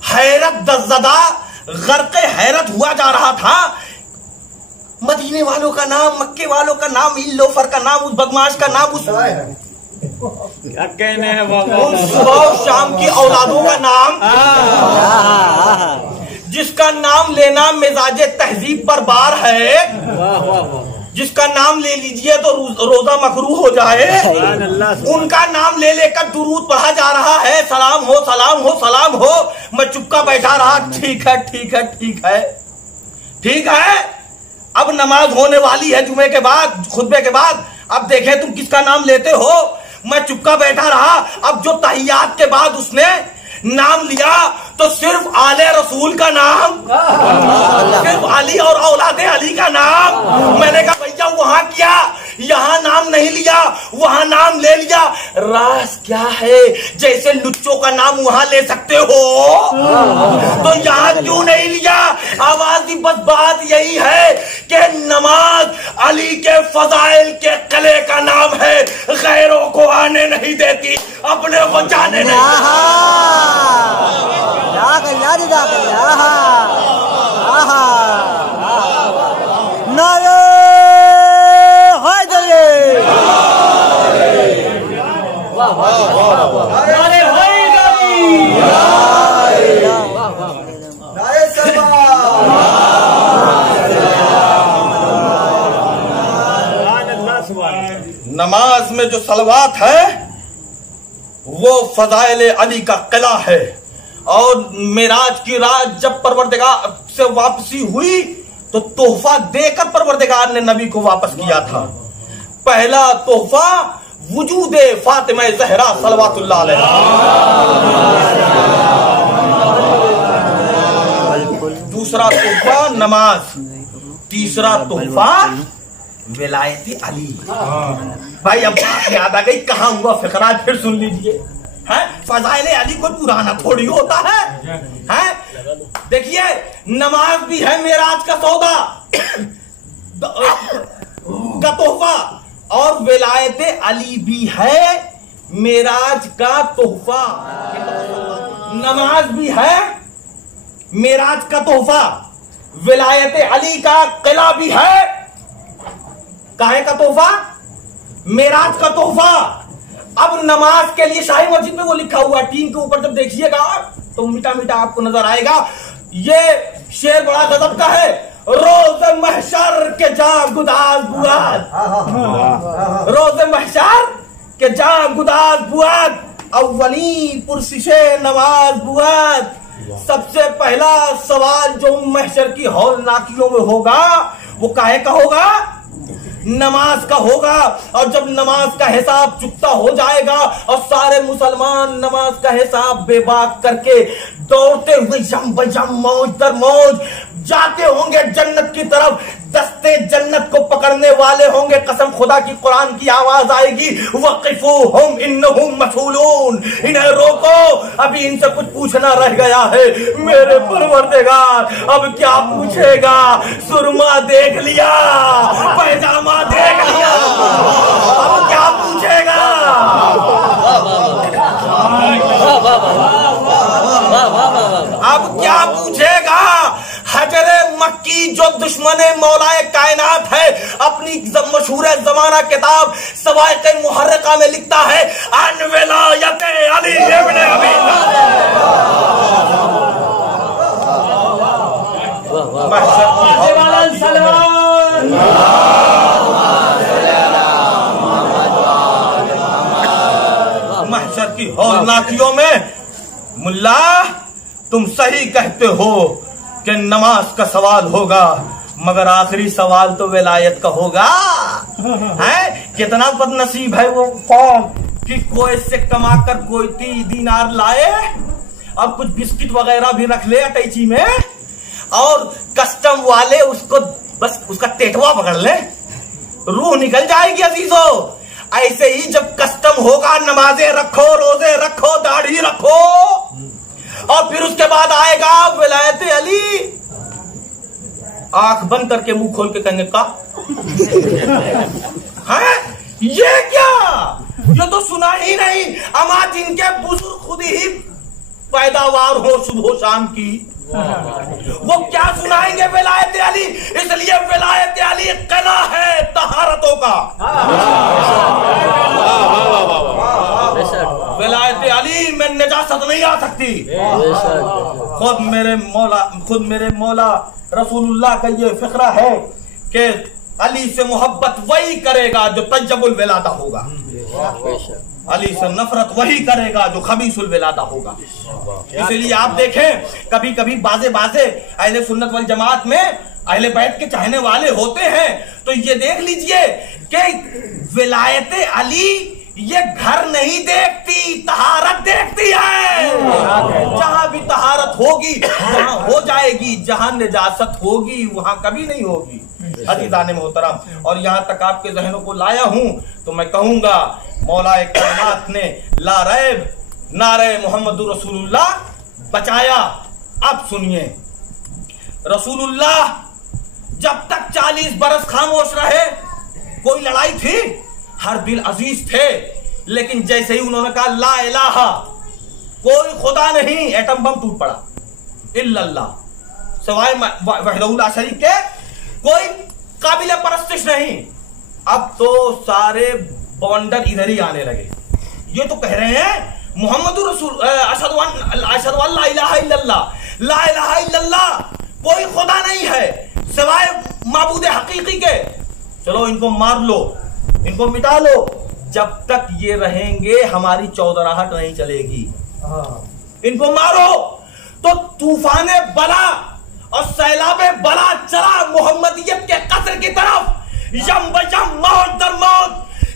हैरत दज़दा गर्क़े हैरत हुआ जा रहा था। मदीने वालों का नाम, मक्के वालों का नाम, इन लोफर का नाम, उस बदमाश का नाम, उस क्या कहने हैं सुबह शाम की औलादों का नाम, जिसका नाम लेना मिजाजे तहजीब पर बार है, जिसका नाम ले लीजिए तो रोजा मकरूह हो जाए, उनका नाम ले लेकर दुरूद पढ़ा जा रहा है, सलाम हो सलाम हो सलाम हो। मैं चुपका बैठा रहा, ठीक है ठीक है ठीक है ठीक है। अब नमाज होने वाली है जुमे के बाद, खुतबे के बाद। अब देखे तुम किसका नाम लेते हो। मैं चुपका बैठा रहा। अब जो तहियात के बाद उसने नाम लिया तो सिर्फ आले रसूल का नाम, सिर्फ अली और औलादे अली का नाम। मैंने कहा भैया वहां क्या, यहाँ नाम नहीं लिया, वहां नाम ले लिया। राज क्या है, जैसे लुच्चों का नाम वहां ले सकते हो तो यहाँ क्यों नहीं लिया। आवाज की बस बात यही है कि नमाज अली के फजाइल के कले का नाम है, गैरों को आने नहीं देती, अपने को जाने नहीं। नारे हैदरी, नारे हैदरी, नारे नमाज में जो सलवात है वो फजाइल अली का किला है। और मेराज की रात जब परवरदिगार से वापसी हुई तो तोहफा देकर परवरदिगार ने नबी को वापस किया था। पहला तोहफा वजूदे फातिमा ज़हरा सलवातुल्लाह अलैहा, दूसरा तोहफा नमाज, तीसरा तोहफा विलायती अली। भाई अब बात याद आ गई, कहाँ हुआ फिक्रा, फिर सुन लीजिए। है फजाइले अली को पुराना थोड़ी होता है। देखिए नमाज भी है मेराज का सौदा का तोहफा, और विलायते अली भी है मेराज का तोहफा। नमाज भी है मेराज का तोहफा, विलायते अली का किला भी है काहे का तोहफा, मेराज का तोहफा। अब नमाज के लिए शाही मस्जिद में वो लिखा हुआ टीन के ऊपर जब देखिएगा तो मीठा मीठा आपको नजर आएगा। ये शेर बड़ा गजब का है। रोज महशर के जा गुदाज बुआद, रोज महशर के जा गुदाज बुआद, अव्वली पुरसिशे नमाज बुआद। सबसे पहला सवाल जो महशर की हौलनाकियों में होगा वो काहे का होगा, नमाज का होगा। और जब नमाज का हिसाब चुकता हो जाएगा और सारे मुसलमान नमाज का हिसाब बेबाक करके दौड़ते हुए जम बजम मौज दर मौज जाते होंगे जन्नत की तरफ, दस्ते जन्नत को पकड़ने वाले होंगे। कसम खुदा की कुरान की आवाज आएगी, वक़िफूहुम इन्नहुम मसऊलून, इन्हें रोको, अभी इनसे कुछ पूछना रह गया है। मेरे परवरदिगार अब क्या पूछेगा, सुरमा देख लिया, पैजामा देख लिया, अब क्या पूछेगा। अब क्या पूछेगा। हजरे मक्की जो दुश्मने मौलाए कायनात है, अपनी मशहूर जमाना किताब सवाइक़े मुहर्रिका में लिखता है, अन विलायते अली इब्न अबी महशर की हौलनाकियों में मुल्ला तुम सही कहते हो कि नमाज का सवाल होगा, मगर आखिरी सवाल तो विलायत का होगा। है कितना बदनसीब है वो कौम कि कोई से कमाकर कोई 30 दीनार लाए और कुछ बिस्किट वगैरह भी रख ले अटैची में, और कस्टम वाले उसको बस उसका टेटवा पकड़ ले, रूह निकल जाएगी अजीजों। ऐसे ही जब कस्टम होगा, नमाजें रखो, रोजे रखो, दाढ़ी रखो, और फिर उसके बाद आएगा विलायत अली, आंख बंद करके मुंह खोल के कहेंगे का है ये क्या, ये तो सुना ही नहीं। अमा जिनके बुजुर्ग खुद ही पैदावार हो सुबह शाम की, वो क्या सुनाएंगे विलायत अली। इसलिए विलायत अली किला है तहारतों का। विलायत अली में नजासत नहीं आ सकती। खुद मेरे मौला रसूलुल्लाह का ये फिक्रा है कि अली से मोहब्बत वही करेगा जो तज्जबुल विलादा होगा, अली से नफरत वही करेगा जो खबीसुल विलादा होगा। इसलिए आप देखें कभी कभी बाजे अहले सुन्नत वल जमात में अहले बैत के चाहने वाले होते हैं तो ये देख लीजिए कि विलायते अली ये घर नहीं देखती, तहारत देखती है। जहां भी तहारत होगी वहां हो जाएगी, जहां निजासत होगी वहां कभी नहीं होगी। अज़ीज़ान मोहतरम, और यहां तक आपके ज़हनों को लाया हूं तो मैं कहूंगा मौलाए कायनात ने ला रैब नारे मोहम्मदुर रसूलुल्लाह बचाया। अब सुनिए, रसूलुल्लाह जब तक 40 बरस खामोश रहे, कोई लड़ाई थी, हर दिल अजीज थे, लेकिन जैसे ही उन्होंने कहा ला इलाहा, कोई खुदा नहीं, एटम बम टूट पड़ा। इल्लल्लाह, सवाए वहदहुल्ला शरीक के कोई काबिल परस्तिश नहीं। अब तो सारे बवंडर इधर ही आने लगे। ये तो कह रहे हैं मोहम्मदुर रसूल अशहदु अल्ला इलाहा इल्लल्लाह, ला इलाहा इल्लल्लाह, कोई खुदा नहीं है सिवाय माबूद हकीकी के। चलो इनको मार लो, इनको मिटा लो, जब तक ये रहेंगे हमारी चौधराहट नहीं चलेगी। इनको मारो तो तूफाने बला और सैलाबे बला चला मोहम्मदियत के कसर की तरफ, यम बयम मौत दर मौत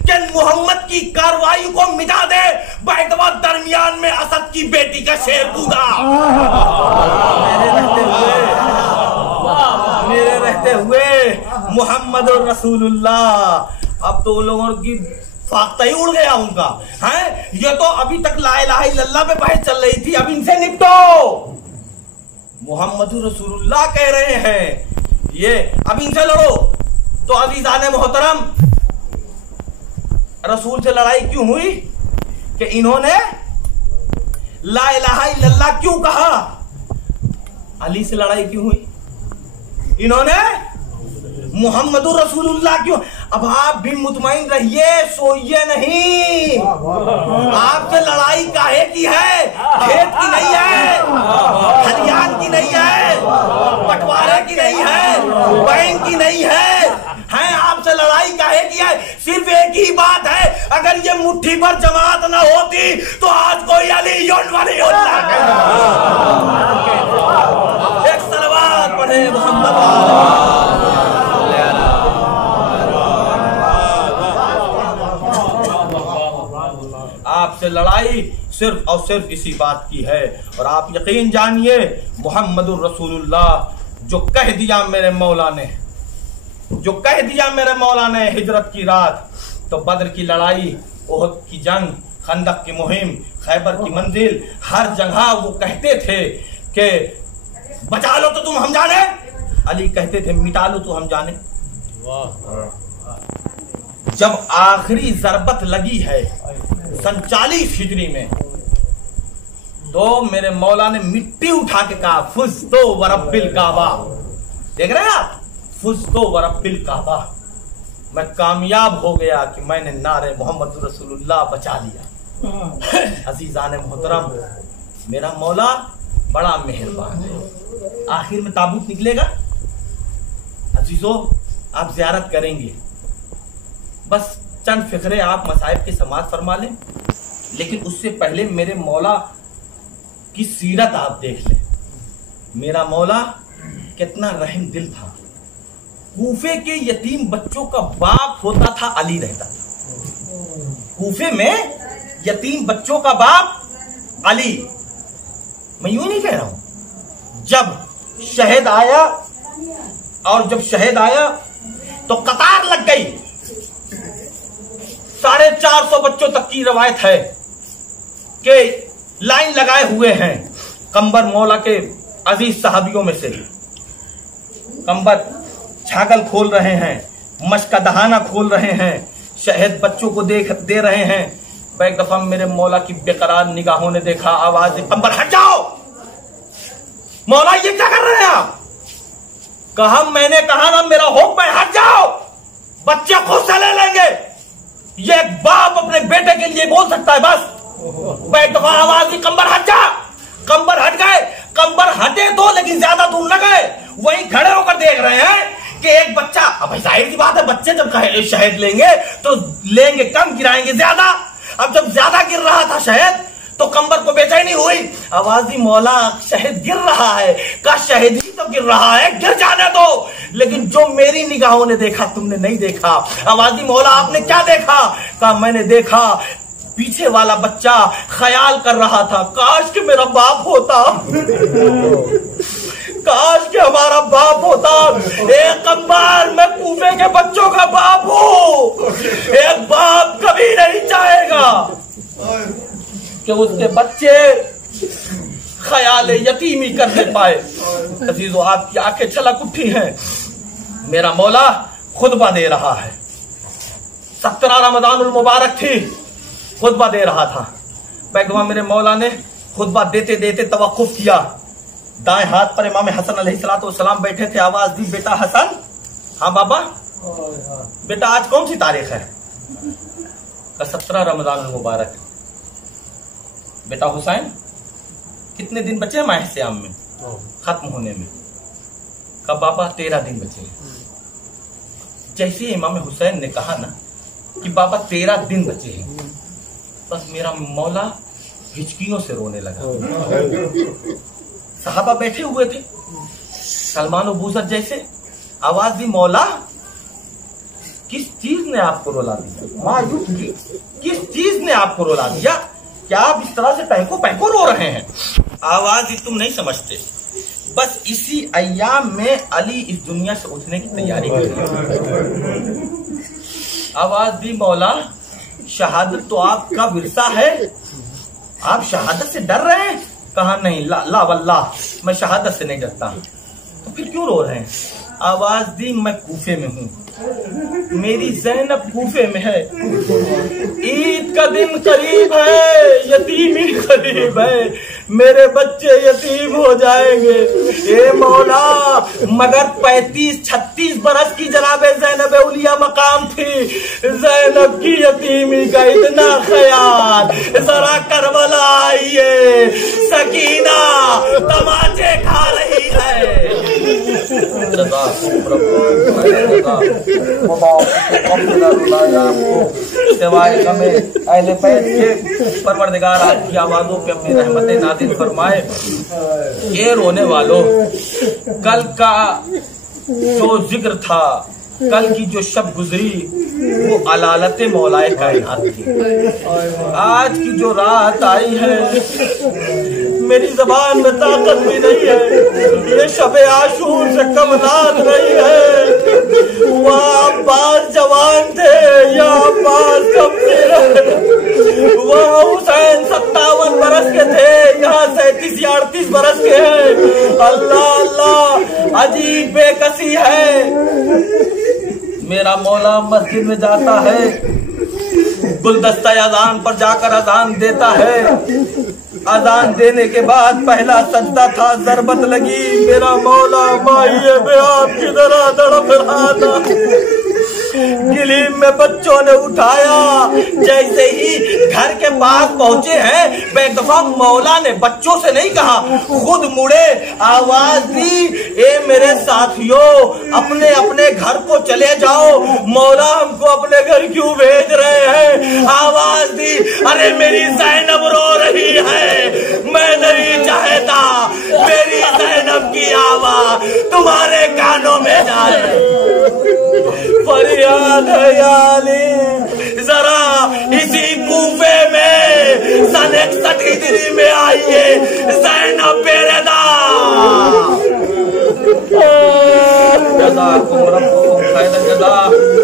कि मोहम्मद की कार्रवाई को मिटा दे। बैठवा दरमियान में असद की बेटी का शेर कूदा। मेरे रहते हुए मोहम्मद रसूलुल्लाह। अब तो उन लोगों की फाख्ता ही उड़ गया उनका है। ये तो अभी तक ला इलाहा इल्लल्लाह पे बहस चल रही थी, अब इनसे निपटो। मोहम्मद रसूलुल्लाह कह रहे हैं ये, अब इनसे लड़ो। तो अज़ीज़ान मोहतरम, रसूल से लड़ाई क्यों हुई कि इन्होंने ला इलाहा इल्लल्लाह क्यों कहा? अली से लड़ाई क्यों हुई? इन्होंने मुहम्मदुर रसूलुल्लाह क्यों? अब आप भी मुतमईन रहिए, सोइए नहीं। आपसे लड़ाई काहे की है? खेत की नहीं है, खलियान की नहीं है, बंटवारे की नहीं है, बैंक की नहीं है। आपसे लड़ाई काहे की है? सिर्फ एक ही बात है, अगर ये मुट्ठी पर जमात न होती तो आज कोई अली वलीउल्लाह एक सलवात पढ़े मोहम्मद। आपसे लड़ाई सिर्फ और सिर्फ इसी बात की है। और आप यकीन जानिए मुहम्मदुर रसूलुल्लाह जो कह दिया मेरे मौला ने, जो कह दिया मेरे मौला ने हिजरत की रात, तो बद्र की लड़ाई, ओहद की जंग, खंदक की मुहिम, खैबर की मंजिल, हर जगह वो कहते थे कि बचा लो तो तुम हम जाने, अली कहते थे मिटा लो तो हम जाने। जब आखिरी जरबत लगी है सन 40 हिजरी में, तो मेरे मौला ने मिट्टी उठा के कहा फुज़्तो वरब्बिल काबा। देख रहे हैं आप, फुज़्तो वरब्बिल काबा, मैं कामयाब हो गया कि मैंने नारे मोहम्मद रसूलुल्लाह बचा लिया। अज़ीज़ान मोहतरम, मेरा मौला बड़ा मेहरबान है। आखिर में ताबूत निकलेगा, अजीजों आप ज़ियारत करेंगे, बस चंद फिक्रे आप मसाइब के समाअत फरमा लें, लेकिन उससे पहले मेरे मौला की सीरत आप देख लें। मेरा मौला कितना रहम दिल था। कूफे के यतीम बच्चों का बाप होता था अली रहता था। कूफे में यतीम बच्चों का बाप अली। मैं यूं नहीं कह रहा हूं। जब शहीद आया, और जब शहीद आया तो कतार लग गई। 450 बच्चों तक की रवायत है कि लाइन लगाए हुए हैं। कंबर मौला के अजीज सहाबियों में से कंबर छागल खोल रहे हैं, मश का दहाना खोल रहे हैं, शहीद बच्चों को दे रहे हैं। एक दफा मेरे मौला की बेकरार निगाहों ने देखा, आवाज कंबर हट जाओ, मौला ये क्या कर रहे हैं आप? कहा मैंने कहा ना मेरा हुक्म है, हट जाओ, बच्चे खुद से ले लेंगे। ये बाप अपने बेटे के लिए बोल सकता है बस। एक दफा आवाज दी कंबर हट जा। कंबर हट गए। कंबर हटे तो, लेकिन ज्यादा दूर न गए, वहीं खड़े होकर देख रहे हैं कि एक बच्चा, अब जाहिर सी बात है बच्चे जब शहद लेंगे तो लेंगे कम, गिराएंगे ज्यादा। अब जब ज्यादा गिर रहा था शहद, तो तो कंबर को बेचैनी हुई। आवाज दी मौला शहीद गिर रहा है। का शहीद ही तो गिर रहा है, गिर जाने दो, लेकिन जो मेरी निगाहों ने देखा तुमने नहीं देखा। आवाज दी मौला आपने क्या देखा? का मैंने देखा पीछे वाला बच्चा ख्याल कर रहा था, काश कि मेरा बाप होता, काश कि हमारा बाप होता। एक बार मैं कूफे के बच्चों का बाप हूं। एक बाप कभी नहीं चाहेगा कि उसके बच्चे ख्याल यतीमी कर ले पाए। अजीजों, आपकी आंखें छलक उठी हैं। मेरा मौला खुतबा दे रहा है। 17 रमजानुल मुबारक थी, खुतबा दे रहा था। पैगंबर मेरे मौला ने खुतबा देते देते तवक्कुफ किया। दाएं हाथ पर इमाम हसन अलैहिस्सलाम बैठे थे। आवाज दी, बेटा हसन। हाँ बाबा। बेटा आज कौन सी तारीख है? 17 रमजानुल मुबारक। बेटा हुसैन, कितने दिन बचे माह सियाम में खत्म होने में? कब बाबा? 13 दिन बचे। जैसे इमाम हुसैन ने कहा ना कि बाबा 13 दिन बचे हैं, बस मेरा मौला हिचकियों से रोने लगा। सहाबा बैठे हुए थे, सलमान और बूजर जैसे। आवाज दी, मौला किस चीज ने आपको रुला दिया? मायूस की किस चीज ने आपको रुला दिया? क्या आप इस तरह से पैको पैको रो रहे हैं? आवाज दी, तुम नहीं समझते, बस इसी अय्याम में अली इस दुनिया से उठने की तैयारी कर रहे हैं। आवाज दी, मौला शहादत तो आपका विरसा है, आप शहादत से डर रहे हैं? कहा नहीं, ला वल्लाह, मैं शहादत से नहीं डरता। तो फिर क्यों रो रहे हैं? आवाज दी, मैं कूफे में हूँ, मेरी ज़ैनब कूफे में है, ईद का दिन करीब है, यतीमी करीब है, मेरे बच्चे यतीम हो जाएंगे। ए मौला, मगर 35-36 बरस की जनाबे ज़ैनब उलिया मकाम थी, ज़ैनब की यतीमी का इतना ख्याल। जरा करबला आइए, सकीना तमाचे खा रही है। परवरदिगार आपकी आवाजों पे अपनी रहमतें नाज़िल फरमाए। ये रोने वालों, कल का जो जिक्र था, कल की जो शब गुजरी, वो अलालत मौलाए कायनात थी। आज की जो रात आई है, मेरी जबान में ताकत भी नहीं है, ये शब आशूर से कम रात नहीं है। वहाँ अब्बास जवान थे, या अब्बास कम थे। वहाँ हुसैन 57 बरस के थे, यहाँ 37 या 38 बरस के हैं। अल्लाह अल्लाह, अजीब बेकसी है। मेरा मौला मस्जिद में जाता है, गुलदस्ता अजान पर जाकर अजान देता है। अजान देने के बाद पहला सजदा था, ज़रबत लगी। मेरा मौला माहिए में आपकी तरह तड़प रहा था। गिलीम में बच्चों ने उठाया। जैसे ही घर के पास पहुंचे हैं, एक दफा मौला ने बच्चों से नहीं कहा, खुद मुड़े, आवाज दी, ए मेरे साथियों, अपने अपने घर को चले जाओ। मौला हमको अपने घर क्यों भेज रहे हैं? आवाज दी, अरे मेरी ज़ैनब रो रही है, मैं नहीं चाहता मेरी ज़ैनब की आवाज तुम्हारे कानों में जाए। फरियाद है या अली, जरा इसी कूफे में सन 61 हिजरी में आइए, ज़ैनब बेरेदा।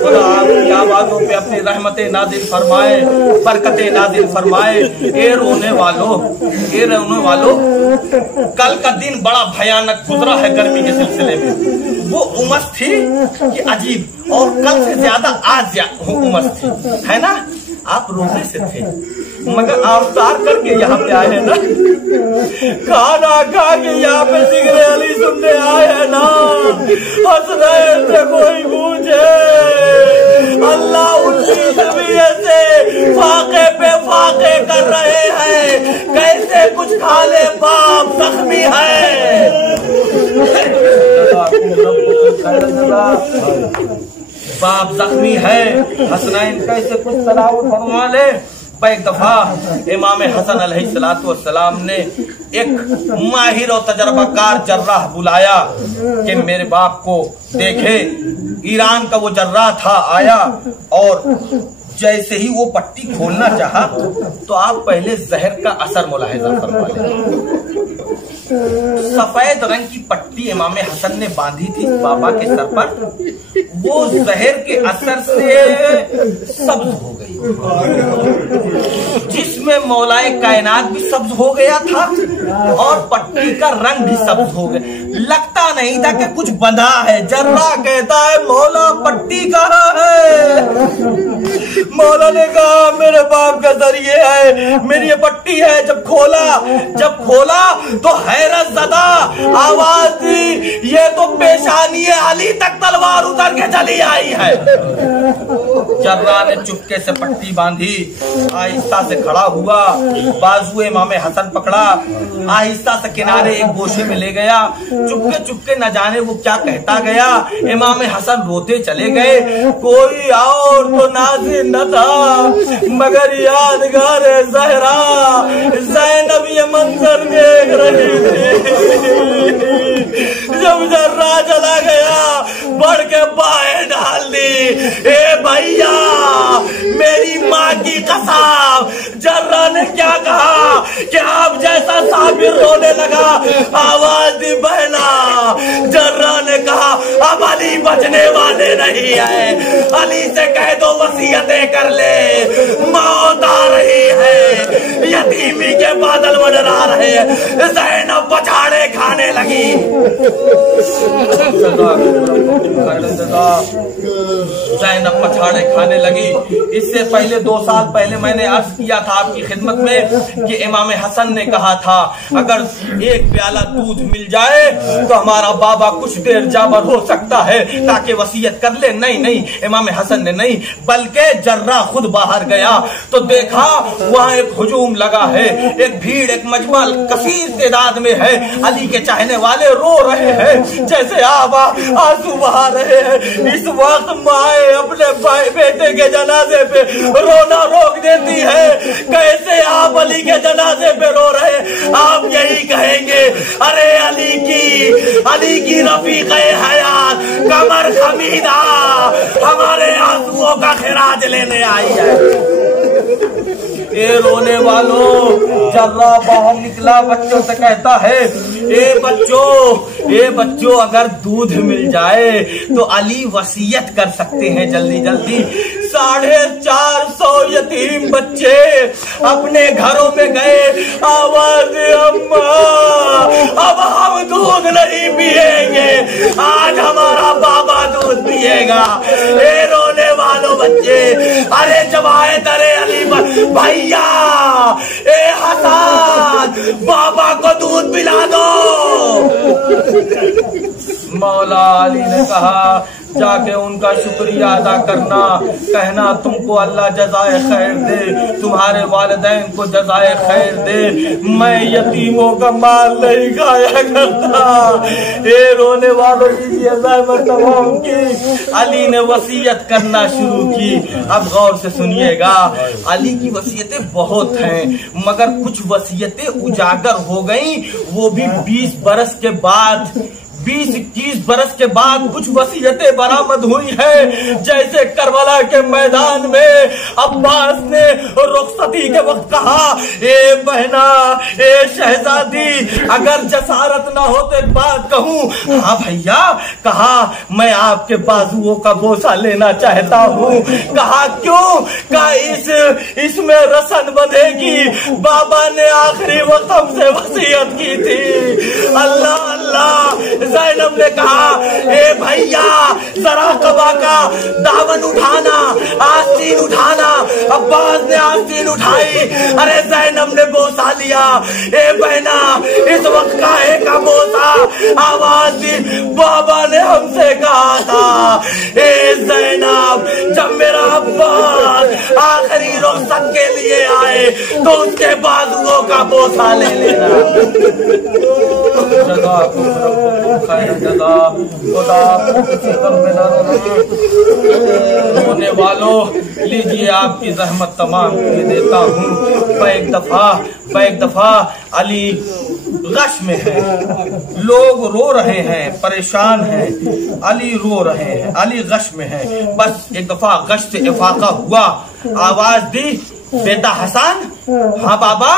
खुदा आपकी आवाज़ों पे अपनी रहमतें नाज़िल फरमाए, बरकतें नाज़िल फरमाए। ए रोने वालों, कल का दिन बड़ा भयानक गुजरा है गर्मी के सिलसिले में। वो उमस थी कि अजीब, और कल से ज्यादा आज उमस थी, है ना? आप रोने से थे, मगर अवतार करके यहाँ पे आए हैं ना, खाना खा के यहाँ पे जिक्र अली सुनने आए हैं ना। हसनैन से कोई पूछे, अल्लाह उनकी तबीयत से फाके पे फाके कर रहे हैं, कैसे कुछ खा ले, बाप जख्मी है। बाप जख्मी है, हसनैन कैसे कुछ तलाव फरमा ले। एक दफा इमाम हसन अलैहिस्सलाम ने एक माहिर और तजर्बाकार जर्राह बुलाया कि मेरे बाप को देखे। ईरान का वो जर्राह था, आया और जैसे ही वो पट्टी खोलना चाहा तो आप पहले जहर का असर मुलाहिजा फरमा लें। सफेद रंग की पट्टी इमाम हसन ने बांधी थी बाबा के सर पर, वो जहर के असर से सब्ज हो गई, जिसमें मौलाए कायनात भी सब्ज हो गया था और पट्टी का रंग भी सब्ज हो गया। लगता नहीं था कि कुछ बंधा है। जर्रा कहता है मौला पट्टी कहाँ है? मौला ने कहा मेरे बाप का जरिए है, मेरी ये पट्टी है। जब खोला तो हैरत ज़दा आवाज दी, ये तो पेशानी अली तक तलवार उतर के चली आई है। जर्रा ने चुपके से पट्टी बांधी, आहिस्ता से खड़ा हुआ, बाजू इमाम हसन पकड़ा, आहिस्ता से किनारे एक गोशे में ले गया। चुपके न जाने वो क्या कहता गया। इमाम हसन रोते चले गए। कोई और तो नाज़िर न था मगर यादगार ज़हरा, ज़ैनब ये मंजर देख रही थी। जब जर्रा चला गया बढ़ के बाहें डाल दी। ए भैया मेरी माँ की कसम, जर्रा ने क्या कहा कि आप जैसा साबिर रोने लगा। आवाज दी बहना। जर्रा ने कहा अब अली बचने वाले नहीं है, अली से कह दो वसीयतें कर ले, मौत आ रही है, यतीमी के बादल मंडरा रहे हैं। ज़ैनब पछाड़े खाने लगी। ज़ैनब पछाड़े खाने लगी। इससे पहले 2 साल पहले मैंने अर्ज किया था आपकी खिदमत में कि इमाम हसन ने कहा था अगर एक प्याला दूध मिल जाए तो हमारा बाबा कुछ देर जाबर हो सकता है ताकि वसीयत कर ले। नहीं, इमाम हसन ने नहीं, बल्कि जर्रा खुद बाहर गया तो देखा वहाँ एक हुजूम लगा है, एक भीड़, एक मजमा कसीर तादाद में है। अली के चाहने वाले रो रहे हैं जैसे आंसू बहा रहे हैं। इस वक्त माए अपने बेटे के जनाजे पे रोना रोक देती है। कैसे आप अली के जनाजे पे रो रहे? आप यही कहेंगे अरे अली की रफीक हयात कमर खमीदा हमारे आंसुओं का खिराज लेने आई है। ए रोने वालों, जर्रा बाहर निकला, बच्चों से कहता है ए बच्चों अगर दूध मिल जाए तो अली वसीयत कर सकते हैं जल्दी जल्दी। 450 यतीम बच्चे अपने घरों में गए। आवाज अम्मा अब हम दूध नहीं पिएंगे, आज हमारा बाबा दूध पिएगा। ए रोने वालों बच्चे, अरे जब आए तरे अली भैया, ए हसन बाबा को दूध पिला दो। मौला अली ने कहा जाके उनका शुक्रिया अदा करना, कहना तुमको अल्लाह जज़ाए खैर दे, तुम्हारे वालिदैन को जज़ाए खैर दे, मैं यतीमों का माल नहीं खाया करता। ये रोने वालों की तमाम की अली ने वसीयत करना शुरू की। अब गौर से सुनिएगा, अली की वसीयतें बहुत हैं मगर कुछ वसीयतें उजागर हो गई, वो भी 20 बरस के बाद, 20-21 बरस के बाद कुछ वसीयतें बरामद हुई है। जैसे करबला के मैदान में अब्बास ने रुखसती के वक्त कहा, ए बहना, ए शहजादी, अगर जसारत ना हो तो एक बात कहूँ। हाँ भैया, कहा मैं आपके बाजुओं का बोसा लेना चाहता हूँ। कहा क्यों? कहा इसमें रसन बंधेगी, बाबा ने आखिरी वक्त हमसे वसीयत की थी। अल्लाह अल्लाह। ज़ैनब ने कहा, ए भैया जरा कबा का दामन उठाना, आस्तीन उठाना। अब्बास ने आस्तीन उठाई, अरे ज़ैनब ने बोसा लिया। ए बहना, इस वक्त काहे का बोसा? आवाज दी, बाबा ने हमसे कहा था ए ज़ैनब, जब मेरा अब्बास आखिरी रुखसत के लिए आए तो उसके बाजुओं का बोसा ले लेना। खैर जज़ा, खुदा आपको किसी गम में न रोने वालों, लीजिए आपकी जहमत तमाम किए देता हूँ। एक दफा अली गश में है, लोग रो रहे हैं, परेशान हैं, अली रो रहे हैं, अली गश में है। बस एक दफा गश से इफाका हुआ, आवाज दी, बेटा हसन। हाँ बाबा।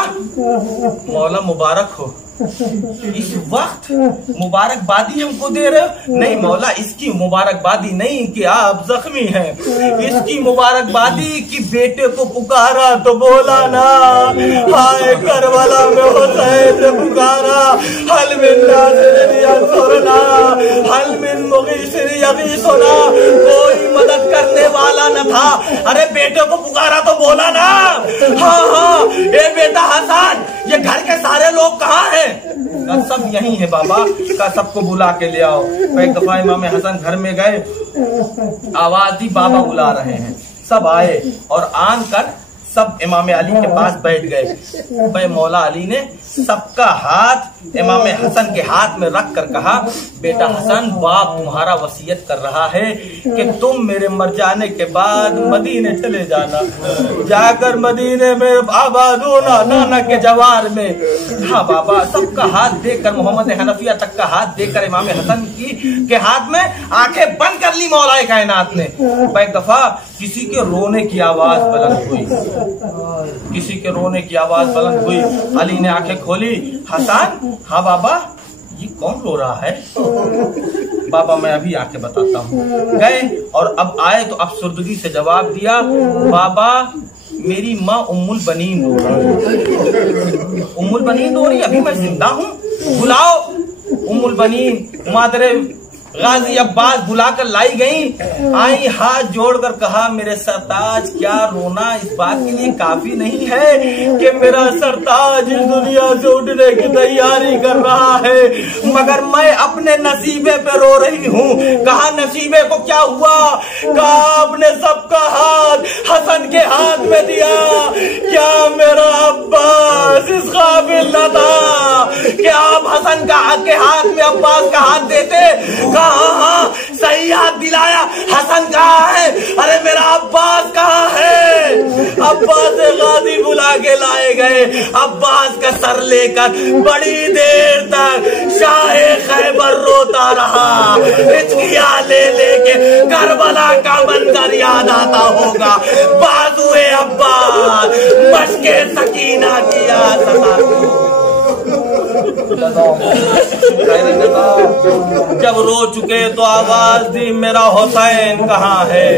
मौला मुबारक हो। इस वक्त मुबारकबादी हमको दे रहे हो? नहीं मौला, इसकी मुबारकबादी नहीं कि आप जख्मी हैं, इसकी मुबारकबादी कि बेटे को पुकारा तो बोला ना, हाय करबला में हुसैन ने पुकारा, हल मिन सोना, हल मिन सोना, कोई मदद करने वाला न था। अरे बेटे को पुकारा तो बोला ना। हाँ, ये बेटा हसन, ये घर के सारे लोग कहाँ हैं? सब यही है बाबा, का सबको बुला के ले आओ। एक दफा इमाम हसन घर में गए, आवाज दी, बाबा बुला रहे हैं। सब आए और आन कर सब इमाम अली के पास बैठ गए। भाई मौला अली ने सबका हाथ इमाम हसन के हाथ में रख कर कहा, बेटा हसन, बाप तुम्हारा वसीयत कर रहा है कि तुम मेरे मर जाने के बाद मदीने चले जाना, जाकर मदीने में आबाद होना, नाना के जवार में। हाँ बाबा। सबका हाथ देकर, मोहम्मद हनफिया तक का हाथ देकर इमाम हसन के हाथ में आंखें बंद कर ली मौलाए कायनात ने। एक दफा किसी के रोने की आवाज बुलंद हुई, किसी के रोने की आवाज बुलंद हुई। अली ने आंखें खोली, हसन। हाँ बाबा। ये कौन रो रहा है? बाबा मैं अभी आके बताता हूँ। गए और अब आए तो अफसुर्दगी से जवाब दिया, बाबा मेरी माँ उम्मुल बनीन रो रही। उम्मुल बनीन रो रही? अभी मैं जिंदा हूँ, बुलाओ उम्मुल बनीन। मादरे गाजी अब्बास बुलाकर लाई गई, आई हाथ जोड़कर कहा, मेरे सरताज क्या रोना इस बात के लिए काफी नहीं है कि मेरा सरताज इस दुनिया से उठने की तैयारी कर रहा है, मगर मैं अपने नसीबे पे रो रही हूँ। कहा नसीबे को क्या हुआ? कहा आपने सबका हाथ हसन के हाथ में दिया, क्या मेरा अब्बास इस काबिल न था कि आप हसन के हाथ में अब्बास का हाथ देते? हाँ, सही याद दिलाया। हसन कहाँ है? अरे मेरा अब्बास कहाँ है? अब्बास गाजी बुला के लाए गए। अब्बास का सर लेकर बड़ी देर तक शाहे खैबर रोता रहा। हिचकिया ले लेके करबला का मंजर याद आता होगा। बाजुए अब्बास, मशके सकीना की याद सताती। जब रो चुके तो आवाज दी, मेरा हुसैन कहाँ है?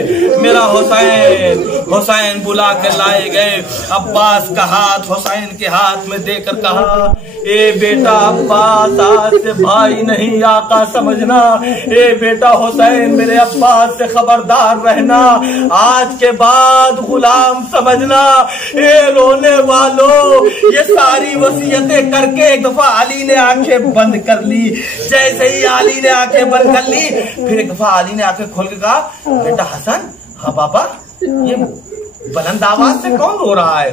मेरा हुसैन। हुसैन बुला कर लाए गए। अब्बास का हाथ हुसैन के हाथ में देकर कहा, ए बेटा अब्बास, आज से भाई नहीं आका समझना। ए बेटा हुसैन, मेरे अब्बास से खबरदार रहना, आज के बाद गुलाम समझना। ए रोने वालों, ये सारी वसीयतें करके एक दफा अली ने आंखें बंद कर ली। जैसे ही अली ने आंखें बंद कर ली, फिर एक दफा अली ने आंखें खोल के कहा, बेटा हसन। हाँ बाबा। ये बुलंद आवाज से कौन रो रहा है?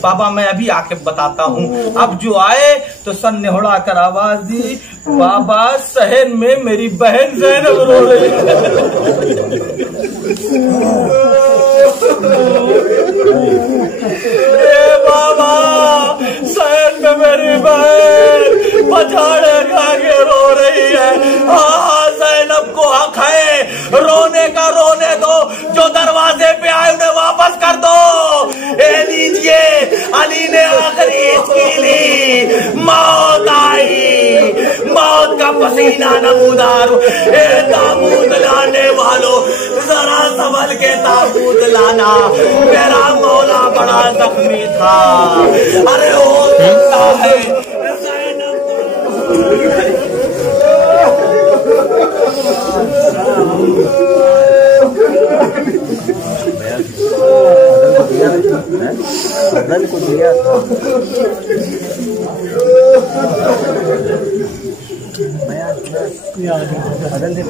बाबा मैं अभी आके बताता हूँ। अब जो आए तो सन ने उड़ा कर आवाज दी, बाबा सहन में मेरी बहन ज़ैनब रो रही है। बाबा सहन में मेरी बहन पछाड़े खा के रो रही है। हाँ, ज़ैनब को हक है रोने का, रोने दो। जो दरवाजे पे आए उन्हें वापस कर दो। ए लीजिए, अली ने आखिरी हिचकी ली, मौत आई, मौत का पसीना नमूदार। ए ताबूत लाने वालों, जरा संभल के ताबूत लाना, मेरा मौला बड़ा जख्मी था। अरे हो सकता है बदल को दिया था। बदल दे।